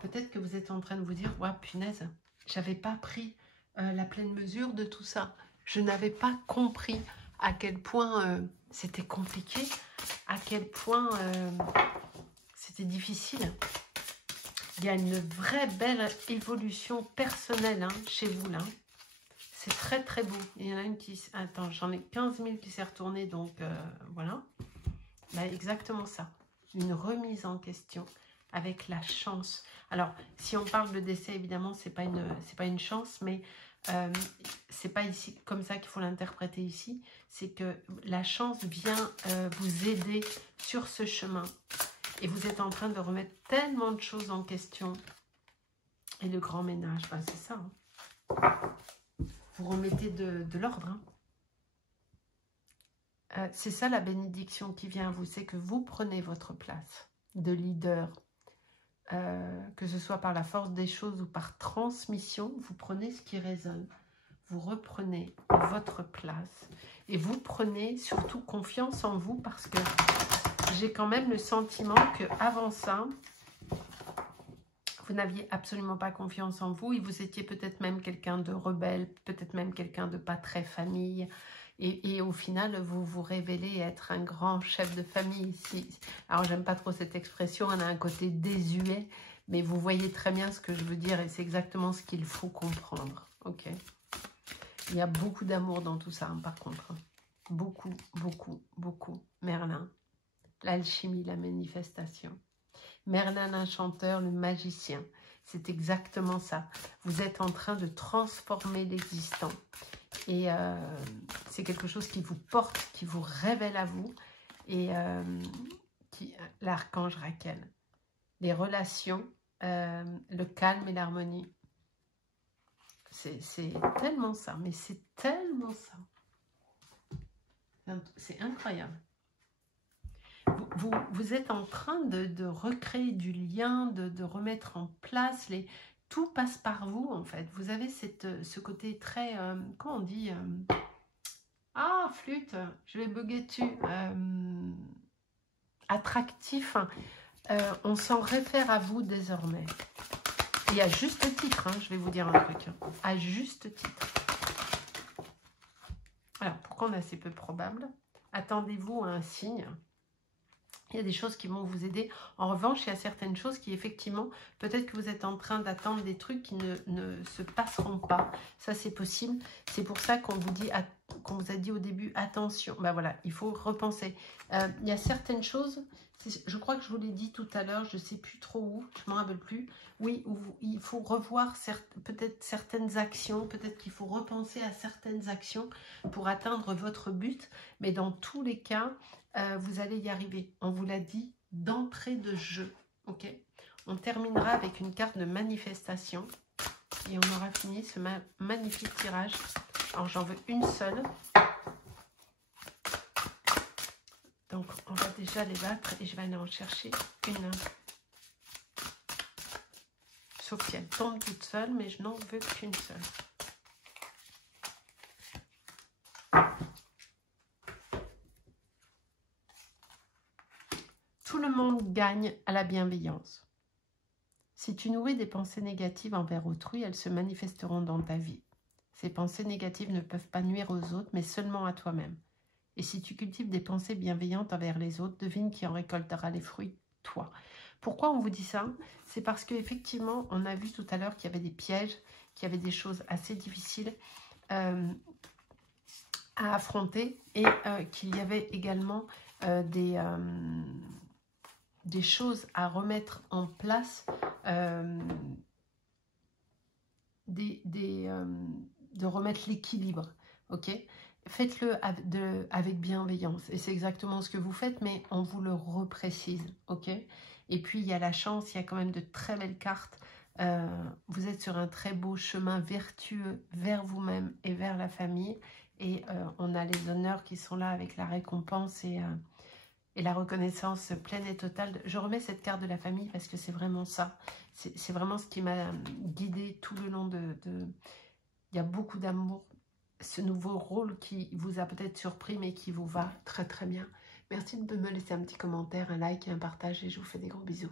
Peut-être que vous êtes en train de vous dire « Ouais, punaise, j'avais pas pris la pleine mesure de tout ça. Je n'avais pas compris à quel point c'était compliqué, à quel point c'était difficile. » Il y a une vraie belle évolution personnelle chez vous là. C'est très très beau. Il y en a une qui... Attends, j'en ai 15 000 qui s'est retournée, donc voilà. Bah, exactement ça. Une remise en question avec la chance. Alors, si on parle de décès, évidemment, c'est pas une chance, mais c'est pas ici comme ça qu'il faut l'interpréter ici. C'est que la chance vient vous aider sur ce chemin. Et vous êtes en train de remettre tellement de choses en question. Et le grand ménage, bah, c'est ça. Vous remettez de l'ordre. C'est ça la bénédiction qui vient à vous. C'est que vous prenez votre place de leader. Que ce soit par la force des choses ou par transmission. Vous prenez ce qui résonne. Vous reprenez votre place. Et vous prenez surtout confiance en vous. Parce que j'ai quand même le sentiment qu'avant ça... Vous n'aviez absolument pas confiance en vous et vous étiez peut-être même quelqu'un de rebelle, peut-être même quelqu'un de pas très famille. Et au final, vous vous révélez être un grand chef de famille. Alors, j'aime pas trop cette expression, elle a un côté désuet, mais vous voyez très bien ce que je veux dire et c'est exactement ce qu'il faut comprendre. Ok. Il y a beaucoup d'amour dans tout ça, par contre. Beaucoup, beaucoup, beaucoup. Merlin, l'alchimie, la manifestation. Merlin l'enchanteur, le magicien, c'est exactement ça. Vous êtes en train de transformer l'existant. Et c'est quelque chose qui vous porte, qui vous révèle à vous. Et l'archange Raquel. Les relations, le calme et l'harmonie. C'est tellement ça, mais c'est tellement ça. C'est incroyable. Vous êtes en train de recréer du lien, de remettre en place, tout passe par vous en fait. Vous avez ce côté très, comment on dit, ah flûte, je vais bugger dessus, attractif, on s'en réfère à vous désormais. Et à juste titre, je vais vous dire un truc, à juste titre. Alors pourquoi on est assez peu probable? Attendez-vous à un signe. Il y a des choses qui vont vous aider. En revanche, il y a certaines choses qui, effectivement, peut-être que vous êtes en train d'attendre des trucs qui ne se passeront pas. Ça, c'est possible. C'est pour ça qu'on vous a dit au début, attention. Ben voilà, il faut repenser. Il y a certaines choses, je crois que je vous l'ai dit tout à l'heure, je ne sais plus trop où, je ne m'en rappelle plus. Oui, il faut revoir peut-être certaines actions, peut-être qu'il faut repenser à certaines actions pour atteindre votre but. Mais dans tous les cas... vous allez y arriver. On vous l'a dit d'entrée de jeu. Ok. On terminera avec une carte de manifestation. Et on aura fini ce magnifique tirage. Alors j'en veux une seule. Donc on va déjà les battre et je vais aller en chercher une. Sauf si elle tombe toute seule, mais je n'en veux qu'une seule. Tout le monde gagne à la bienveillance. Si tu nourris des pensées négatives envers autrui, elles se manifesteront dans ta vie. Ces pensées négatives ne peuvent pas nuire aux autres, mais seulement à toi-même. Et si tu cultives des pensées bienveillantes envers les autres, devine qui en récoltera les fruits, toi. Pourquoi on vous dit ça? C'est parce qu'effectivement, on a vu tout à l'heure qu'il y avait des pièges, qu'il y avait des choses assez difficiles à affronter et qu'il y avait également des choses à remettre en place, de remettre l'équilibre, ok? faites-le avec bienveillance. Et c'est exactement ce que vous faites, mais on vous le reprécise, ok? Et puis, il y a la chance, il y a quand même de très belles cartes. Vous êtes sur un très beau chemin vertueux vers vous-même et vers la famille. Et on a les honneurs qui sont là avec la récompense et la reconnaissance pleine et totale. Je remets cette carte de la famille parce que c'est vraiment ça. C'est vraiment ce qui m'a guidée tout le long Il y a beaucoup d'amour. Ce nouveau rôle qui vous a peut-être surpris, mais qui vous va très très bien. Merci de me laisser un petit commentaire, un like et un partage. Et je vous fais des gros bisous.